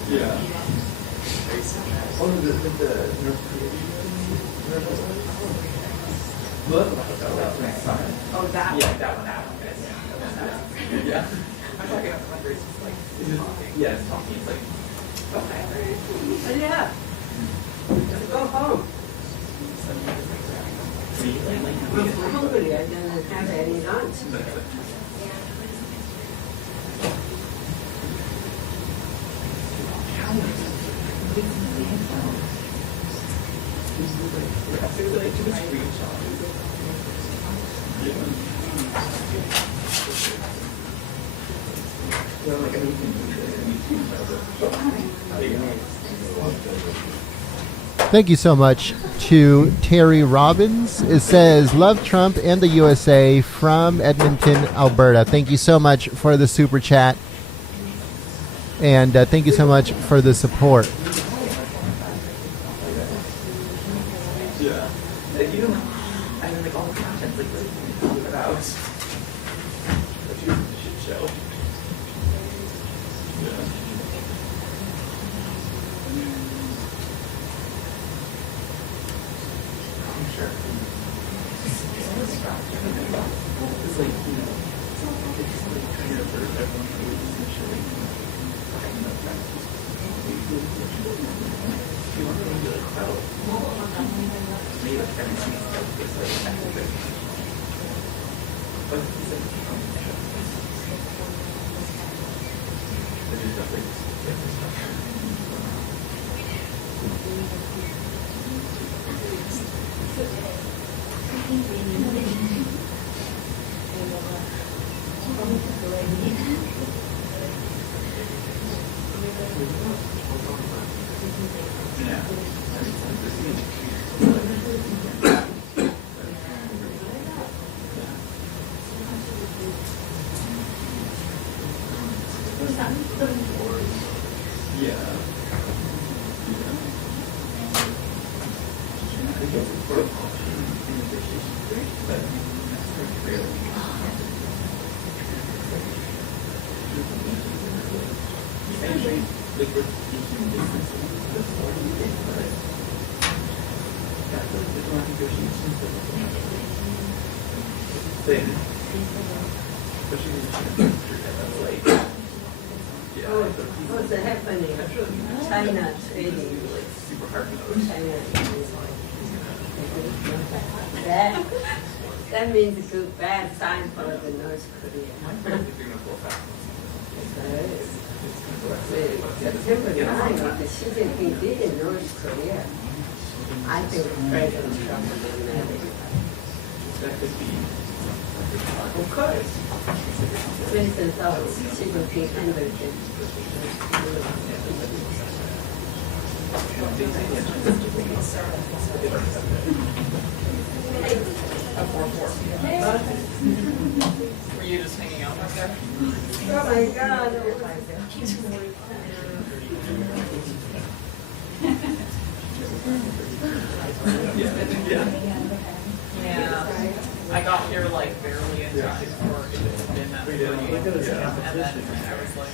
Yeah. Oh, the North Korea. Oh, that one. Yeah, that one. Yeah. I'm talking about the ones like. Yeah, it's talking. It's like. Okay. Oh, yeah. Go home. I'm hungry. I didn't have any lunch. Thank you so much to Terry Robbins. It says, love Trump and the USA from Edmonton, Alberta. Thank you so much for the super chat. And thank you so much for the support. Yeah. Like, you know, I mean, like, all the content, like, about a shit show. Yeah. I'm sure. It's like, it's like trying to avert everyone who is essentially behind the What's happening? China trading. China. That means good, bad sign for the North Korea. September 9th, the Xi Jinping did in North Korea. I think President Trump will marry. Of course. For instance, Xi Jinping handled it. Were you just hanging out back there? Oh my God. Yeah. I got here like barely in time for it to have been that early. And then I was like,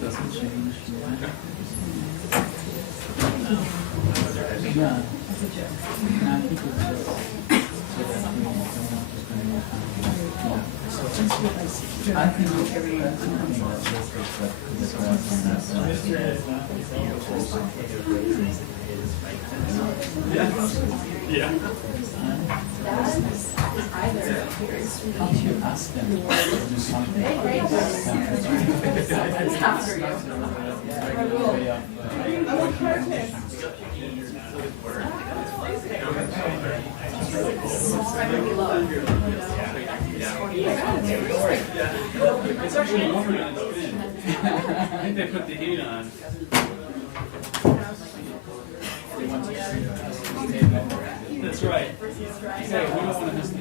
Doesn't change. I think it's actually warmer than it's been. I think they put the heat on. That's right. Hey, we don't want to miss the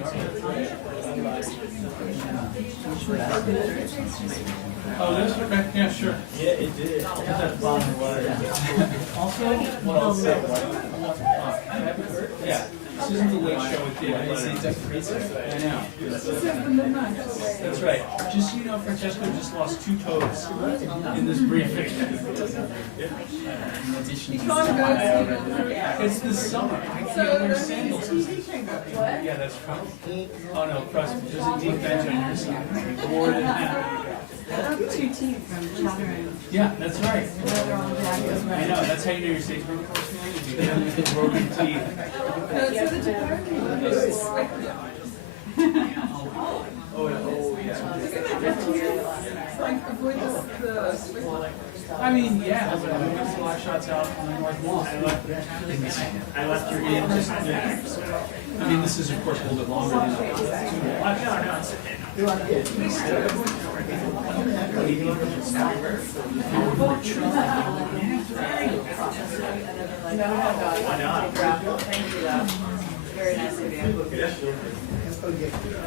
Oh, that's okay. Yeah, sure. Yeah, it did. Also, what I'll say, yeah. This isn't the late show with David Letterman. I know. That's right. Just so you know, Francesco just lost 2 toes in this briefing. It's the summer. I can't wear sandals. Yeah, that's right. Oh no, trust me. There's a deep bench on your side. More than that. Yeah, that's right. I know. That's how you know you're safe from the course, man. You get the broken teeth. I mean, yeah, but I got a lot of shots out on the north wall. I left your game just I mean, this is, of course, a little bit longer than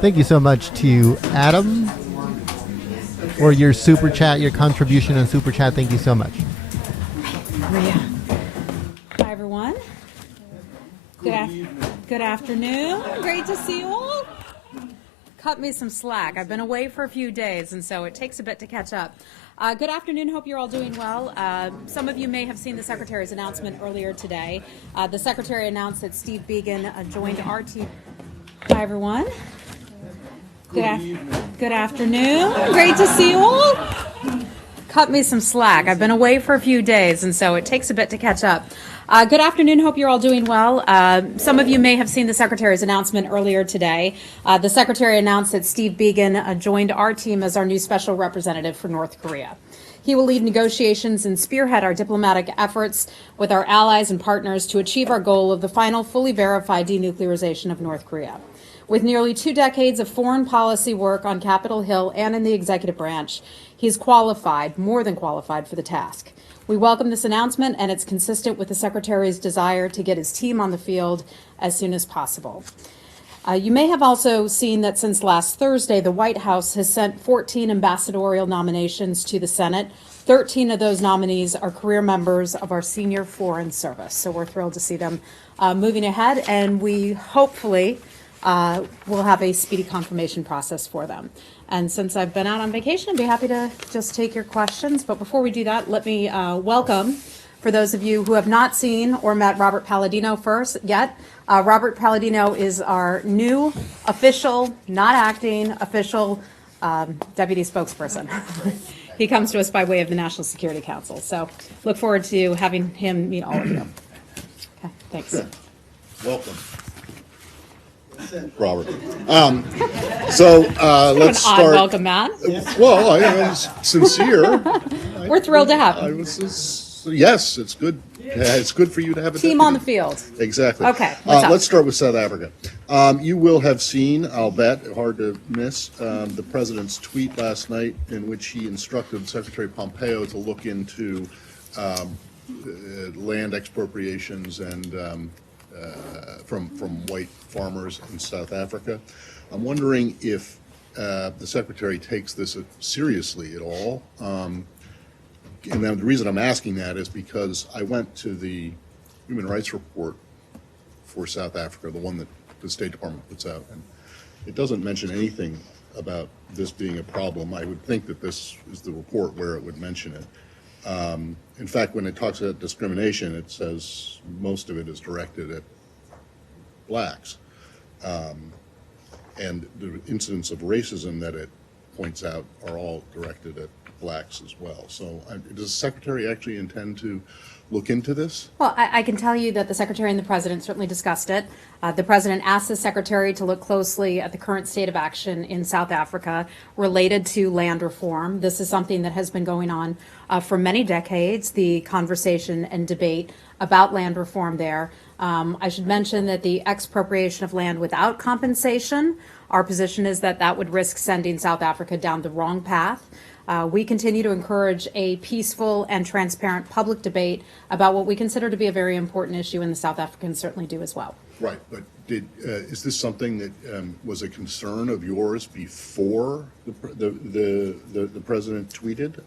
Thank you so much to Adam for your super chat, your contribution on super chat. Thank you so much. Hi, everyone. Good afternoon. Great to see you all. Cut me some slack. I've been away for a few days, and so it takes a bit to catch up. Good afternoon. Hope you're all doing well. Some of you may have seen the Secretary's announcement earlier today. The Secretary announced that Steve Biegun joined our team. Hi, everyone. Good afternoon. Great to see you all. Cut me some slack. I've been away for a few days, and so it takes a bit to catch up. Good afternoon. Hope you're all doing well. Some of you may have seen the Secretary's announcement earlier today. The Secretary announced that Steve Biegun joined our team as our new special representative for North Korea. He will lead negotiations and spearhead our diplomatic efforts with our allies and partners to achieve our goal of the final fully verified denuclearization of North Korea. With nearly 2 decades of foreign policy work on Capitol Hill and in the executive branch, he is qualified, more than qualified, for the task. We welcome this announcement, and it's consistent with the Secretary's desire to get his team on the field as soon as possible. You may have also seen that since last Thursday, the White House has sent 14 ambassadorial nominations to the Senate. 13 of those nominees are career members of our senior foreign service. So we're thrilled to see them moving ahead, and we hopefully will have a speedy confirmation process for them. And since I've been out on vacation, I'd be happy to just take your questions. But before we do that, let me welcome, for those of you who have not seen or met Robert Palladino first yet, Robert Palladino is our new official, not acting, official deputy spokesperson. He comes to us by way of the National Security Council. So look forward to having him meet all of you. Okay, thanks. Sure. Welcome, Robert. So let's An odd start. welcome, Matt. Well, I was sincere. We're thrilled to have him. Yes, it's good. It's good for you to have a Team deputy. on the field. Exactly. Okay, what's up? Let's start with South Africa. You will have seen, I'll bet, hard to miss, the president's tweet last night in which he instructed Secretary Pompeo to look into land expropriations and from white farmers in South Africa. I'm wondering if the Secretary takes this seriously at all. And then the reason I'm asking that is because I went to the Human Rights Report for South Africa, the one that the State Department puts out, and it doesn't mention anything about this being a problem. I would think that this is the report where it would mention it. In fact, when it talks about discrimination, it says most of it is directed at blacks. And the incidents of racism that it points out are all directed at blacks as well. So does the Secretary actually intend to look into this? Well, I can tell you that the Secretary and the President certainly discussed it. The President asked the Secretary to look closely at the current state of action in South Africa related to land reform. This is something that has been going on for many decades, the conversation and debate about land reform there. I should mention that the expropriation of land without compensation, our position is that that would risk sending South Africa down the wrong path. We continue to encourage a peaceful and transparent public debate about what we consider to be a very important issue, and the South Africans certainly do as well. Right, but is this something that was a concern of yours before the president tweeted?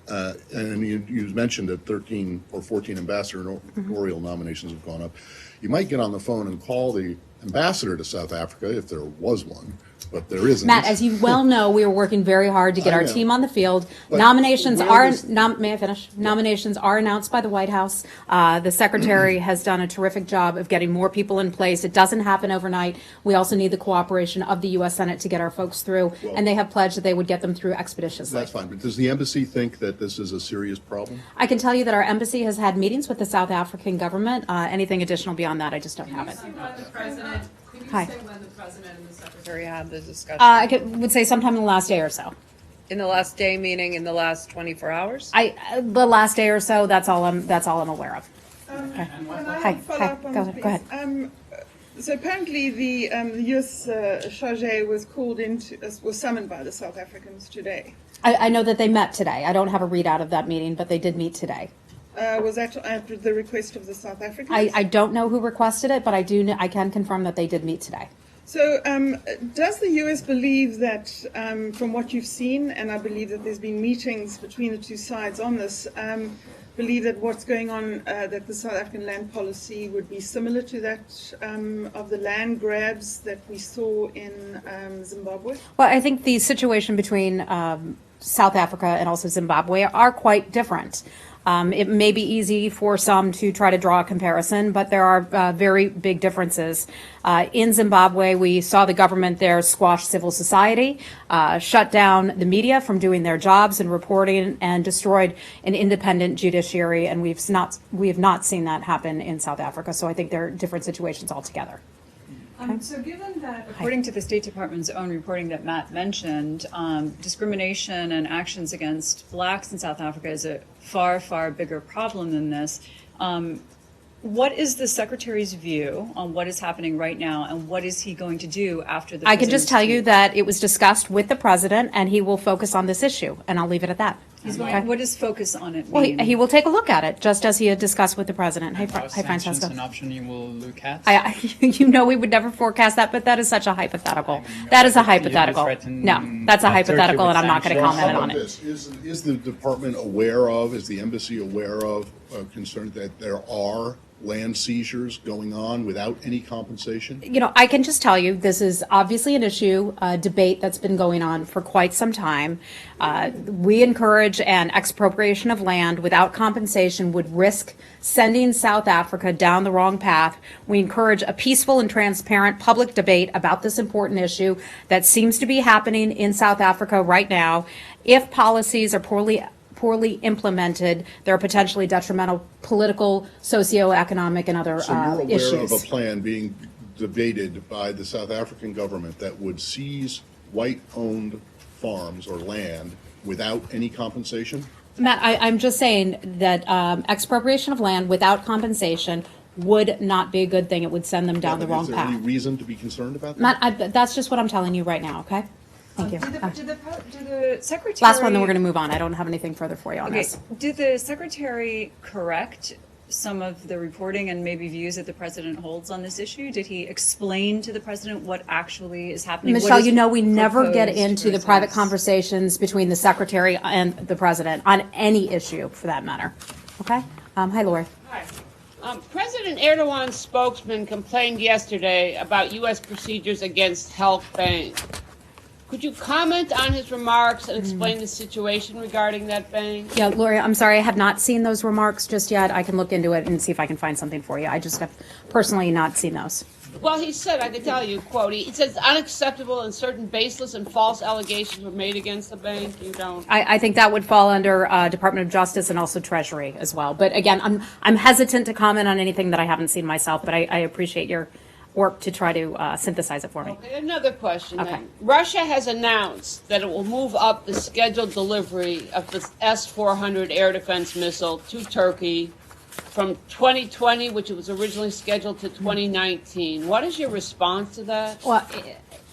And you mentioned that 13 or 14 ambassadorial nominations have gone up. You might get on the phone and call the ambassador to South Africa if there was one, but there isn't. Matt, as you well know, we are working very hard to get our team on the field. But Nominations where are, does- may I finish? Nominations are announced by the White House. The Secretary has done a terrific job of getting more people in place. It doesn't happen overnight. We also need the cooperation of the U.S. Senate to get our folks through, and they have pledged that they would get them through expeditiously. That's fine, but does the embassy think that this is a serious problem? I can tell you that our embassy has had meetings with the South African government. Anything additional beyond that, I just don't have it. Hi. Say when the president and the secretary had the discussion? Would say sometime in the last day or so. In the last day, meaning in the last 24 hours? The last day or so. That's all I'm aware of. Okay. Hi. Go ahead. So apparently the U.S. chargé was summoned by the South Africans today. I know that they met today. I don't have a readout of that meeting, but they did meet today. Was that at the request of the South Africans? I don't know who requested it, but I can confirm that they did meet today. So does the U.S. believe that, from what you've seen, and I believe that there's been meetings between the two sides on this, believe that what's going on, that the South African land policy would be similar to that of the land grabs that we saw in Zimbabwe? Well, I think the situation between South Africa and also Zimbabwe are quite different. It may be easy for some to try to draw a comparison, but there are very big differences. In Zimbabwe, we saw the government there squash civil society, shut down the media from doing their jobs and reporting, and destroyed an independent judiciary, and we have not seen that happen in South Africa. So I think they're different situations altogether. So given that, according to the State Department's own reporting that Matt mentioned, discrimination and actions against blacks in South Africa is a far, far bigger problem than this. What is the Secretary's view on what is happening right now, and what is he going to do after the I can just President's tell you tweet? that it was discussed with the president, and he will focus on this issue, and I'll leave it at that. What does focus on it Well, mean? he will take a look at it, just as he had discussed with the president. Hey, Are hi, sanctions Francesco. an option you will look at? You know we would never forecast that, but that is such a hypothetical. That is a hypothetical. No, that's a hypothetical, and I'm not going to Well, comment how on about it. this? Is the department aware of, is the embassy aware of, concerned that there are land seizures going on without any compensation? You know, I can just tell you, this is obviously an issue, a debate that's been going on for quite some time. We encourage an expropriation of land without compensation would risk sending South Africa down the wrong path. We encourage a peaceful and transparent public debate about this important issue that seems to be happening in South Africa right now. If policies are poorly implemented, there are potentially detrimental political, socioeconomic, and other So you're aware issues. of a plan being debated by the South African government that would seize white-owned farms or land without any compensation? Matt, I'm just saying that expropriation of land without compensation would not be a good thing. It would send them down the wrong Is there any path. reason to be concerned about that? Matt, that's just what I'm telling you right now, okay? Thank you. Did the Secretary... Last one, then we're going to move on. I don't have anything further for you on Okay, this. did the Secretary correct some of the reporting and maybe views that the President holds on this issue? Did he explain to the President what actually is happening? What Michelle, is you know we never get proposed into the versus- private conversations between the Secretary and the President on any issue, for that matter. Okay? Hi, Lori. Hi. President Erdogan's spokesman complained yesterday about U.S. procedures against Health Bank. Could you comment on his remarks and explain the situation regarding that bank? Yeah, Lori, I'm sorry, I have not seen those remarks just yet. I can look into it and see if I can find something for you. I just have personally not seen those. Well, he said, I can tell you, quote, he says unacceptable and certain baseless and false allegations were made against the bank. You don't. I think that would fall under Department of Justice and also Treasury as well. But again, I'm hesitant to comment on anything that I haven't seen myself, but I appreciate your work to try to synthesize it for me. Okay, another question Okay. then. Russia has announced that it will move up the scheduled delivery of the S-400 air defense missile to Turkey from 2020, which it was originally scheduled, to 2019. What is your response to that? Well,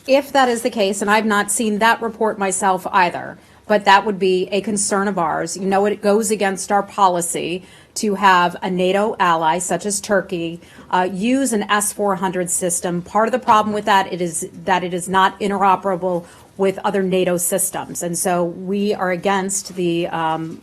if that is the case, and I've not seen that report myself either, but that would be a concern of ours. You know, it goes against our policy to have a NATO ally, such as Turkey, use an S-400 system. Part of the problem with that is that it is not interoperable with other NATO systems. And so we are against the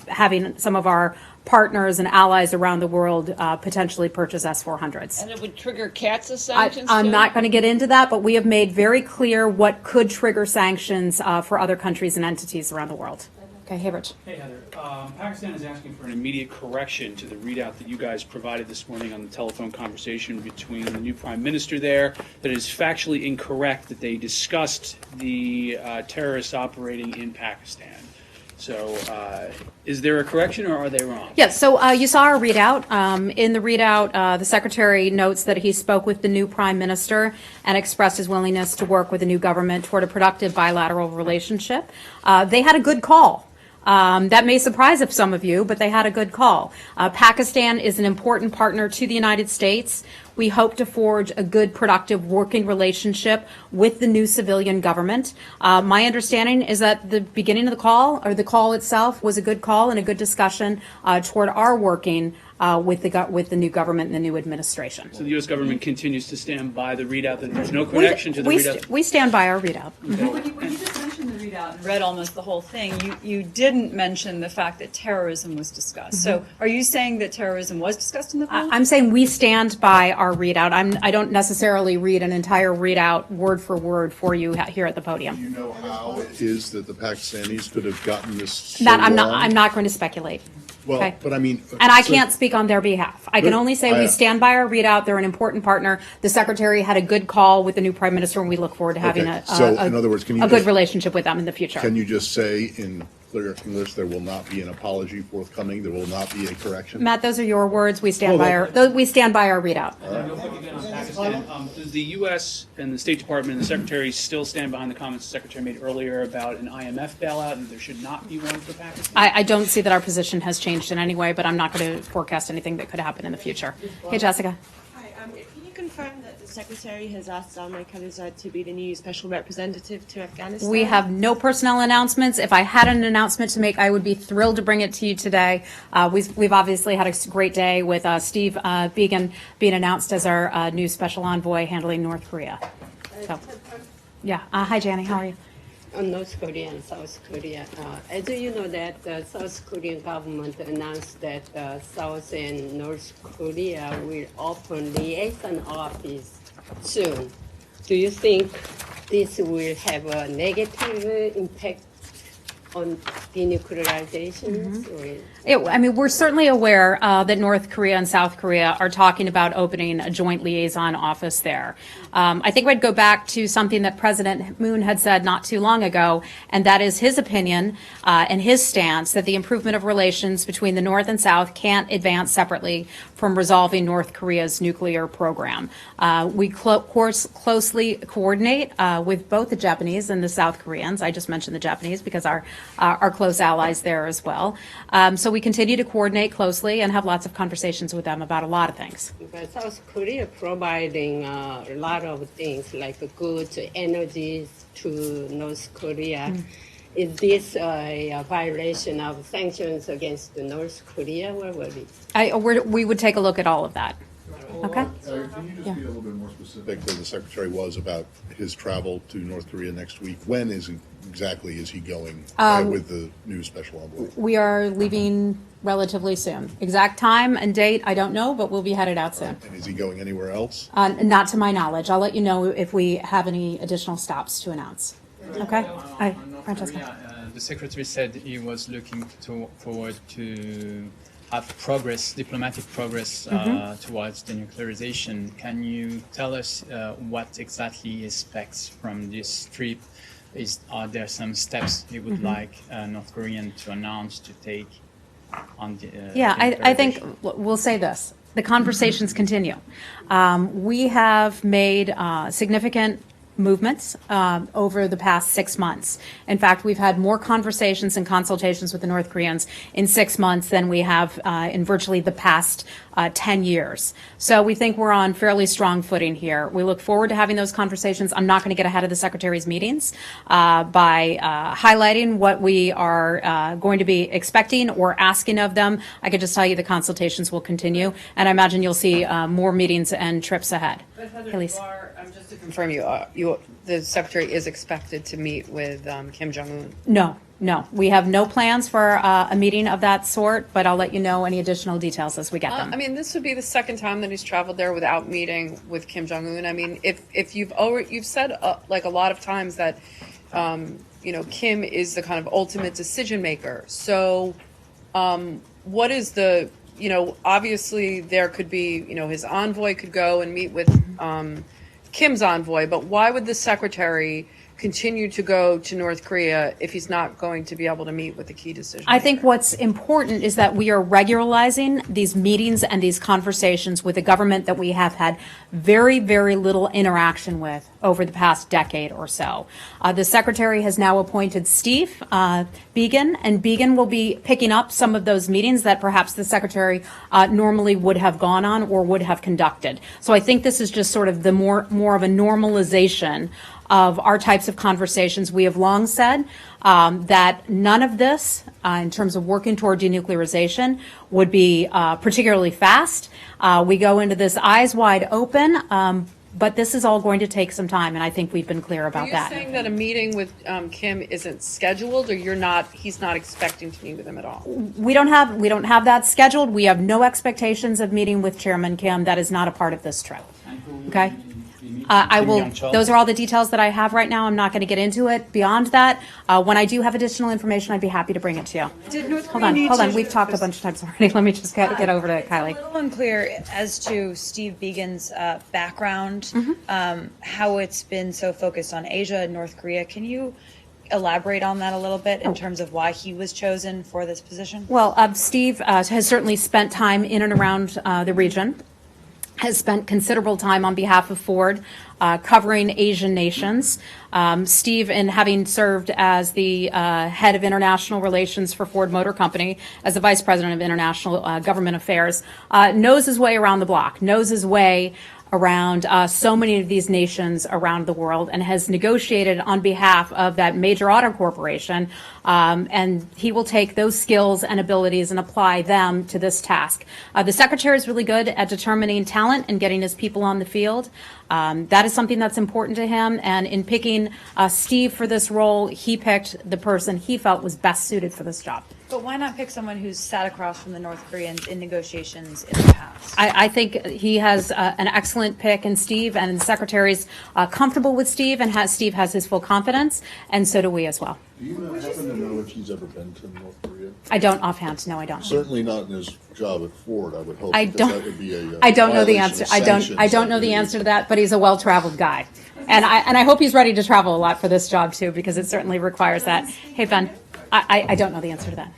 having some of our partners and allies around the world potentially purchase S-400s. And it would trigger CATSA sanctions? I'm too? not going to get into that, but we have made very clear what could trigger sanctions for other countries and entities around the world. Okay, hey, Rich. Hey, Heather. Pakistan is asking for an immediate correction to the readout that you guys provided this morning on the telephone conversation between the new prime minister there, that it is factually incorrect that they discussed the terrorists operating in Pakistan. So is there a correction or are they wrong? Yes, so you saw our readout. In the readout, the secretary notes that he spoke with the new prime minister and expressed his willingness to work with the new government toward a productive bilateral relationship. They had a good call. That may surprise some of you, but they had a good call. Pakistan is an important partner to the United States. We hope to forge a good, productive working relationship with the new civilian government. My understanding is that the beginning of the call, or the call itself, was a good call and a good discussion toward our working with the new government and the new administration. So the U.S. government continues to stand by the readout, that there's no connection to the readout? We stand by our readout. When you just mentioned the readout and read almost the whole thing, you didn't mention the fact that terrorism was discussed. So are you saying that terrorism was discussed in the call? I'm saying we stand by our readout. I don't necessarily read an entire readout word for word for you here at the podium. Do you know how it is that the Pakistanis could have gotten this so That I'm wrong? not going to speculate. Well, okay. but I mean... And I so- can't speak on their behalf. I can But only say I- we stand by our readout. They're an important partner. The secretary had a good call with the new prime minister, and we look forward to having Okay, so in other words, can you a good just- relationship with them in the future. Can you just say in clear English, there will not be an apology forthcoming, there will not be a correction? Matt, those are your words. We stand by our readout. Real quick again on Pakistan, does the U.S. and the State Department and the Secretary still stand behind the comments the Secretary made earlier about an IMF bailout and there should not be one for Pakistan? I don't see that our position has changed in any way, but I'm not going to forecast anything that could happen in the future. Hey, Jessica. Hi, can you confirm that the Secretary has asked Salman Khalilzad to be the new special representative to Afghanistan? We have no personnel announcements. If I had an announcement to make, I would be thrilled to bring it to you today. We've obviously had a great day with Steve Biegun being announced as our new special envoy handling North Korea. So, yeah. Hi, Janny. How are you? On North Korea and South Korea. As you know that the South Korean government announced that South and North Korea will open liaison office soon. Do you think this will have a negative impact on denuclearization? We're certainly aware that North Korea and South Korea are talking about opening a joint liaison office there. I think I'd go back to something that President Moon had said not too long ago, and that is his opinion and his stance that the improvement of relations between the North and South can't advance separately from resolving North Korea's nuclear program. We closely coordinate with both the Japanese and the South Koreans. I just mentioned the Japanese because our close allies there as well. So we continue to coordinate closely and have lots of conversations with them about a lot of things. But South Korea providing a lot of things like goods, energies to North Korea. Is this a violation of sanctions against North Korea? Where will it? We would take a look at all of that. Okay. Can you just be a little bit more specific than the Secretary was about his travel to North Korea next week? When exactly is he going with the new special envoy? We are leaving relatively soon. Exact time and date, I don't know, but we'll be headed out soon. And is he going anywhere else? Not to my knowledge. I'll let you know if we have any additional stops to announce. Okay? Hi, Francesca. The Secretary said he was looking forward to have progress, diplomatic progress towards denuclearization. Can you tell us what exactly he expects from this trip? Are there some steps he would like North Korean to announce to take on the I think we'll say this. The conversations continue. We have made significant movements over the past 6 months. In fact, we've had more conversations and consultations with the North Koreans in 6 months than we have in virtually the past 10 years. So we think we're on fairly strong footing here. We look forward to having those conversations. I'm not going to get ahead of the Secretary's meetings by highlighting what we are going to be expecting or asking of them. I can just tell you the consultations will continue, and I imagine you'll see more meetings and trips ahead. But Heather, just to confirm, the Secretary is expected to meet with Kim Jong-un? No. We have no plans for a meeting of that sort, but I'll let you know any additional details as we get them. This would be the second time that he's traveled there without meeting with Kim Jong-un. If you've said like a lot of times that Kim is the kind of ultimate decision maker. So what is the obviously there could be his envoy could go and meet with Kim's envoy, but why would the Secretary continue to go to North Korea if he's not going to be able to meet with the key decision maker? I think what's important is that we are regularizing these meetings and these conversations with a government that we have had very, very little interaction with over the past decade or so. The Secretary has now appointed Steve Biegun, and Biegun will be picking up some of those meetings that perhaps the Secretary normally would have gone on or would have conducted. So I think this is just sort of the more of a normalization of our types of conversations. We have long said that none of this, in terms of working toward denuclearization, would be particularly fast. We go into this eyes wide open, but this is all going to take some time, and I think we've been clear about that. Are you saying that a meeting with Kim isn't scheduled, or he's not expecting to meet with him at all? We don't have that scheduled. We have no expectations of meeting with Chairman Kim. That is not a part of this trip. Okay? Those are all the details that I have right now. I'm not going to get into it beyond that. When I do have additional information, I'd be happy to bring it to you. Hold on. We've talked a bunch of times already. Let me just get over to Kylie. A little unclear as to Steve Biegun's background, how it's been so focused on Asia and North Korea. Can you elaborate on that a little bit in terms of why he was chosen for this position? Well, Steve has certainly spent time in and around the region, has spent considerable time on behalf of Ford covering Asian nations. Steve, in having served as the head of international relations for Ford Motor Company, as the vice president of international government affairs, knows his way around the block, knows his way around so many of these nations around the world, and has negotiated on behalf of that major auto corporation. And he will take those skills and abilities and apply them to this task. The secretary is really good at determining talent and getting his people on the field. That is something that's important to him. And in picking Steve for this role, he picked the person he felt was best suited for this job. But why not pick someone who's sat across from the North Koreans in negotiations in the past? I think he has an excellent pick in Steve, and the secretary's comfortable with Steve, and Steve has his full confidence, and so do we as well. Do you happen to know if he's ever been to North Korea? I don't offhand. No, I don't. Certainly not in his job at Ford, I would hope. I because don't. That would be a, I don't know the violation answer. of I don't know the answer to that. But he's a well-traveled guy, and I hope he's ready to travel a lot for this job too, because it certainly requires that. Hey Ben, I don't know the answer to that.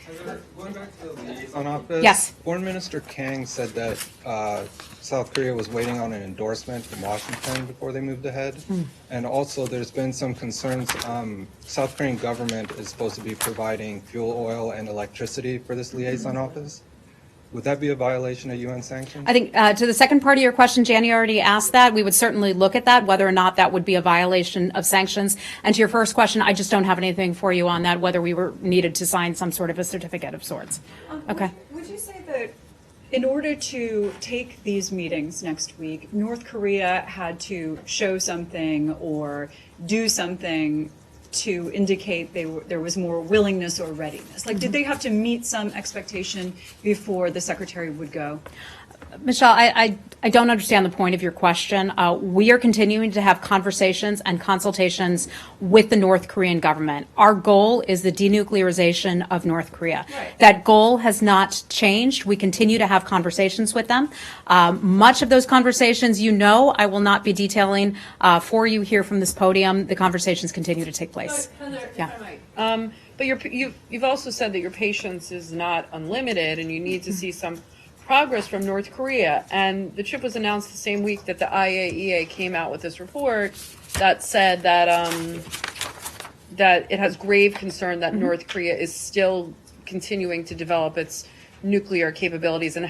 Going back to the liaison office. Yes. Foreign Minister Kang said that South Korea was waiting on an endorsement from Washington before they moved ahead. And also there's been some concerns. South Korean government is supposed to be providing fuel oil and electricity for this liaison office. Would that be a violation of UN sanctions? I think to the second part of your question, Janie already asked that. We would certainly look at that, whether or not that would be a violation of sanctions. And to your first question, I just don't have anything for you on that, whether we were needed to sign some sort of a certificate of sorts. Okay. Would you say that in order to take these meetings next week, North Korea had to show something or do something to indicate there was more willingness or readiness? Like, did they have to meet some expectation before the secretary would go? Michelle, I don't understand the point of your question. We are continuing to have conversations and consultations with the North Korean government. Our goal is the denuclearization of North Korea. Right. That goal has not changed. We continue to have conversations with them. Much of those conversations, I will not be detailing for you here from this podium. The conversations continue to take place. But you've also said that your patience is not unlimited, and you need to see some progress from North Korea. And the trip was announced the same week that the IAEA came out with this report that said that that it has grave concern that North Korea is still continuing to develop its nuclear capabilities and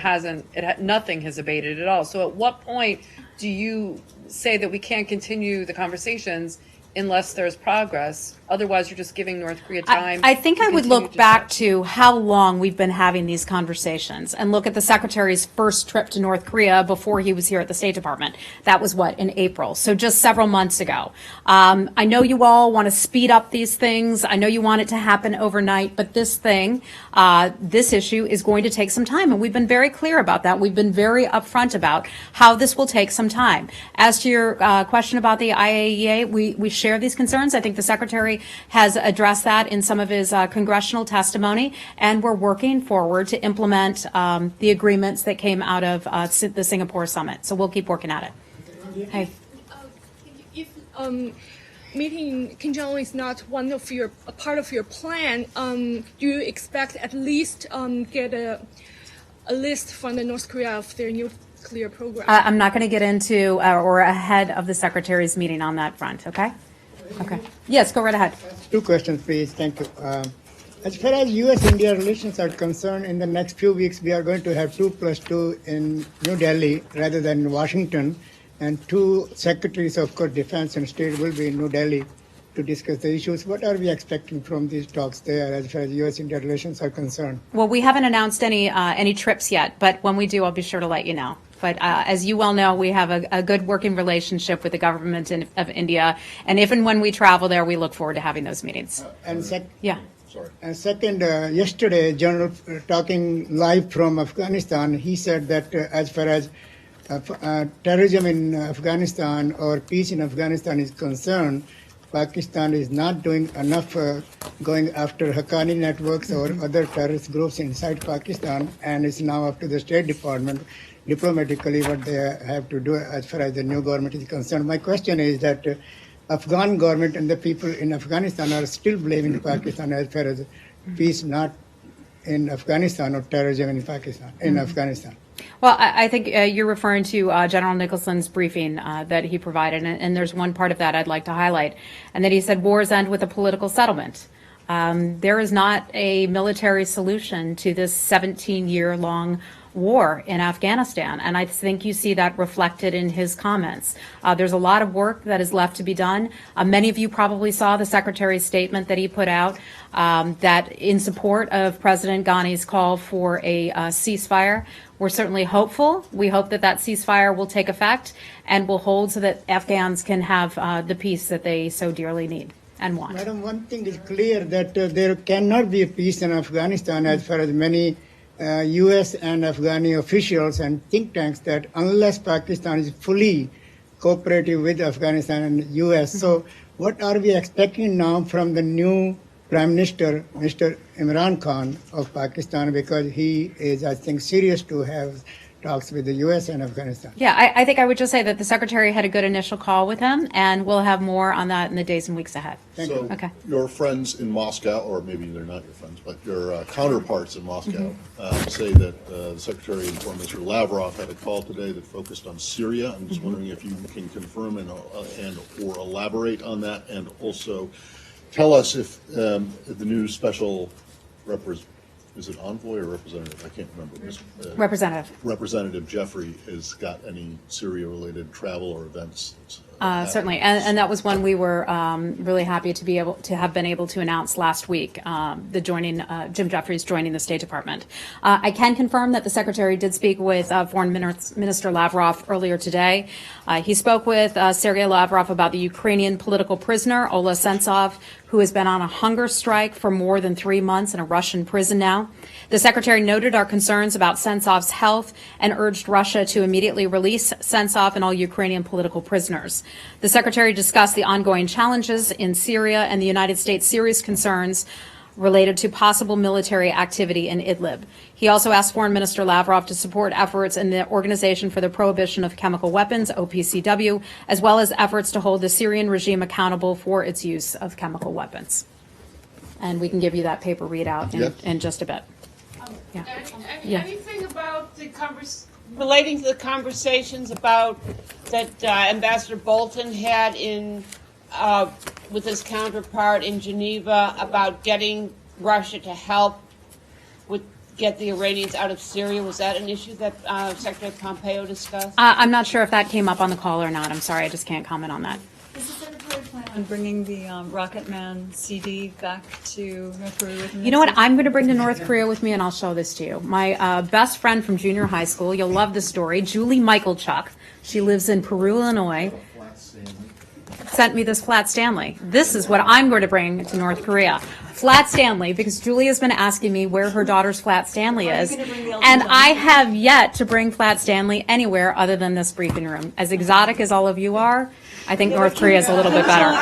nothing has abated at all. So at what point do you say that we can't continue the conversations unless there's progress? Otherwise, you're just giving North Korea time. I think I would look back to how long we've been having these conversations and look at the secretary's first trip to North Korea before he was here at the State Department. That was in April, so just several months ago. I know you all want to speed up these things. I know you want it to happen overnight, but this issue is going to take some time, and we've been very clear about that. We've been very upfront about how this will take some time. As to your question about the IAEA, we share these concerns. I think the secretary has addressed that in some of his congressional testimony, and we're working forward to implement the agreements that came out of the Singapore summit. So we'll keep working at it. Hey. If meeting Kim Jong-un is not a part of your plan, do you expect at least get a list from the North Korea of their nuclear program? I'm not going to get into or ahead of the secretary's meeting on that front. Okay. Okay. Yes, go right ahead. Two questions, please. Thank you. As far as U.S.-India relations are concerned, in the next few weeks, we are going to have 2+2 in New Delhi rather than Washington, and two secretaries of defense and state will be in New Delhi to discuss the issues. What are we expecting from these talks there as far as U.S.-India relations are concerned? Well, we haven't announced any trips yet, but when we do, I'll be sure to let you know. But as you well know, we have a good working relationship with the government of India, and if and when we travel there, we look forward to having those meetings. And second, yesterday, General talking live from Afghanistan, he said that as far as terrorism in Afghanistan or peace in Afghanistan is concerned, Pakistan is not doing enough going after Haqqani networks or other terrorist groups inside Pakistan, and it's now up to the State Department diplomatically what they have to do as far as the new government is concerned. My question is that Afghan government and the people in Afghanistan are still blaming Pakistan as far as peace not in Afghanistan or terrorism in Pakistan, in Afghanistan. Well, I think you're referring to General Nicholson's briefing that he provided, and there's one part of that I'd like to highlight, and that he said wars end with a political settlement. There is not a military solution to this 17-year-long war in Afghanistan, and I think you see that reflected in his comments. There's a lot of work that is left to be done. Many of you probably saw the Secretary's statement that he put out that in support of President Ghani's call for a ceasefire. We're certainly hopeful. We hope that that ceasefire will take effect and will hold so that Afghans can have the peace that they so dearly need and want. Madam, one thing is clear that there cannot be a peace in Afghanistan as far as many U.S. and Afghani officials and think tanks that unless Pakistan is fully cooperative with Afghanistan and U.S. So what are we expecting now from the new Prime Minister, Mr. Imran Khan of Pakistan, because he is, I think, serious to have talks with the U.S. and Afghanistan? Yeah, I think I would just say that the Secretary had a good initial call with him, and we'll have more on that in the days and weeks ahead. So Okay. your friends in Moscow, or maybe they're not your friends, but your counterparts in Moscow say that the Secretary informed Mr. Lavrov had a call today that focused on Syria. I'm just wondering if you can confirm and or elaborate on that, and also tell us if the new special is it envoy or representative? I can't remember. Representative. Representative Jeffrey has got any Syria-related travel or events? Certainly, and that was one we were really happy to have been able to announce last week. The Jim Jeffries joining the State Department. I can confirm that the Secretary did speak with Foreign Minister Lavrov earlier today. He spoke with Sergei Lavrov about the Ukrainian political prisoner Ola Sentsov, who has been on a hunger strike for more than 3 months in a Russian prison now. The Secretary noted our concerns about Sentsov's health and urged Russia to immediately release Sentsov and all Ukrainian political prisoners. The Secretary discussed the ongoing challenges in Syria and the United States' serious concerns related to possible military activity in Idlib. He also asked Foreign Minister Lavrov to support efforts in the Organization for the Prohibition of Chemical Weapons, OPCW, as well as efforts to hold the Syrian regime accountable for its use of chemical weapons. And we can give you that paper readout in just a bit. Anything about the relating to the conversations about that Ambassador Bolton had with his counterpart in Geneva about getting Russia to help get the Iranians out of Syria? Was that an issue that Secretary Pompeo discussed? I'm not sure if that came up on the call or not. I'm sorry, I just can't comment on that. Is the Secretary plan on bringing the Rocket Man CD back to North Korea with him? You know what? I'm going to bring to North Korea with me, and I'll show this to you. My best friend from junior high school, you'll love this story, Julie Michaelchuk. She lives in Peru, Illinois. Sent me this Flat Stanley. This is what I'm going to bring to North Korea. Flat Stanley, because Julie has been asking me where her daughter's Flat Stanley is, and I have yet to bring Flat Stanley anywhere other than this briefing room. As exotic as all of you are, I think North Korea is a little bit better.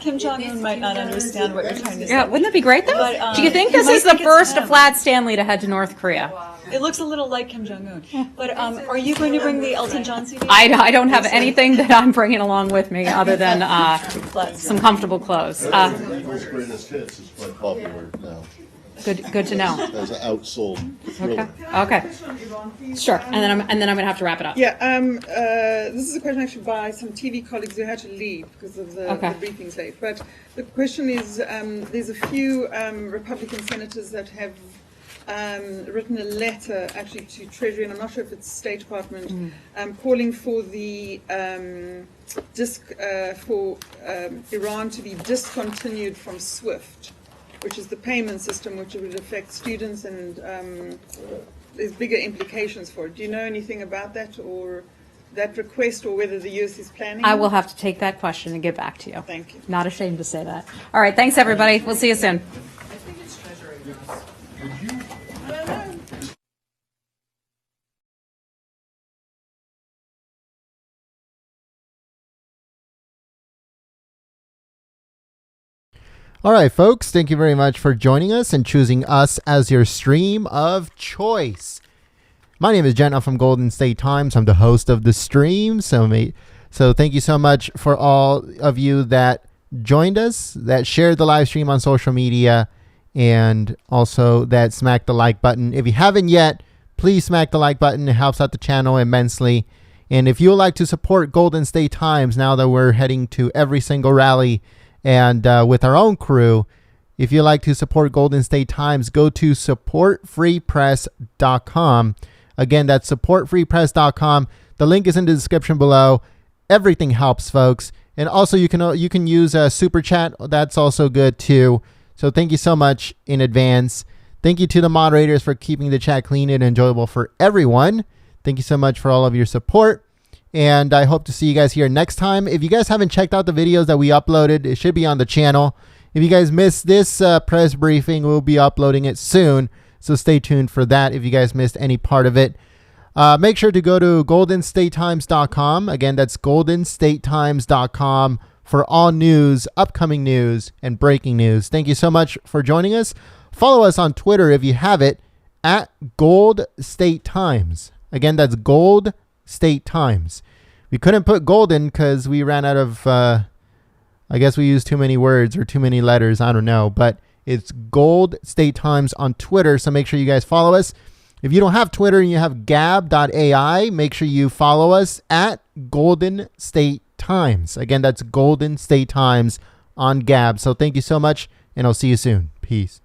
Kim Jong-un might not understand what you're trying to say. Yeah, wouldn't that be great, though? But, do you think this is the first Flat Stanley to head to North Korea? It looks a little like Kim Jong-un. But are you going to bring the Elton John CD? I don't have anything that I'm bringing along with me other than some comfortable clothes. Eagles' Greatest Hits is quite popular now. Good to know. As an outsold thriller. Okay. Sure. And then I'm going to have to wrap it up. Yeah. This is a question actually by some TV colleagues who had to leave because of the briefing's late. But the question is, there's a few Republican senators that have written a letter actually to Treasury, and I'm not sure if it's State Department, calling for the Iran to be discontinued from SWIFT, which is the payment system which would affect students, and there's bigger implications for it. Do you know anything about that, or that request, or whether the U.S. is planning? I will have to take that question and get back to you. Thank you. Not ashamed to say that. All right. Thanks, everybody. We'll see you soon. I think it's Treasury. All right, folks, thank you very much for joining us and choosing us as your stream of choice. My name is Jenna from Golden State Times. I'm the host of the stream, so So thank you so much for all of you that joined us, that shared the live stream on social media, and also that smacked the like button. If you haven't yet, please smack the like button. It helps out the channel immensely. And if you would like to support Golden State Times now that we're heading to every single rally and with our own crew, if you'd like to support Golden State Times, go to supportfreepress.com. Again, that's supportfreepress.com. The link is in the description below. Everything helps, folks. And also you can use a super chat. That's also good too. So thank you so much in advance. Thank you to the moderators for keeping the chat clean and enjoyable for everyone. Thank you so much for all of your support. And I hope to see you guys here next time. If you guys haven't checked out the videos that we uploaded, it should be on the channel. If you guys missed this press briefing, we'll be uploading it soon. So stay tuned for that if you guys missed any part of it. Make sure to go to goldenstatetimes.com. Again, that's goldenstatetimes.com for all news, upcoming news, and breaking news. Thank you so much for joining us. Follow us on Twitter if you have it, at Gold State Times. Again, that's Gold State Times. We couldn't put golden because we ran out of, I guess we used too many words or too many letters. I don't know. But it's Gold State Times on Twitter. So make sure you guys follow us. If you don't have Twitter and you have gab.ai, make sure you follow us at Golden State Times. Again, that's Golden State Times on Gab. So thank you so much, and I'll see you soon. Peace.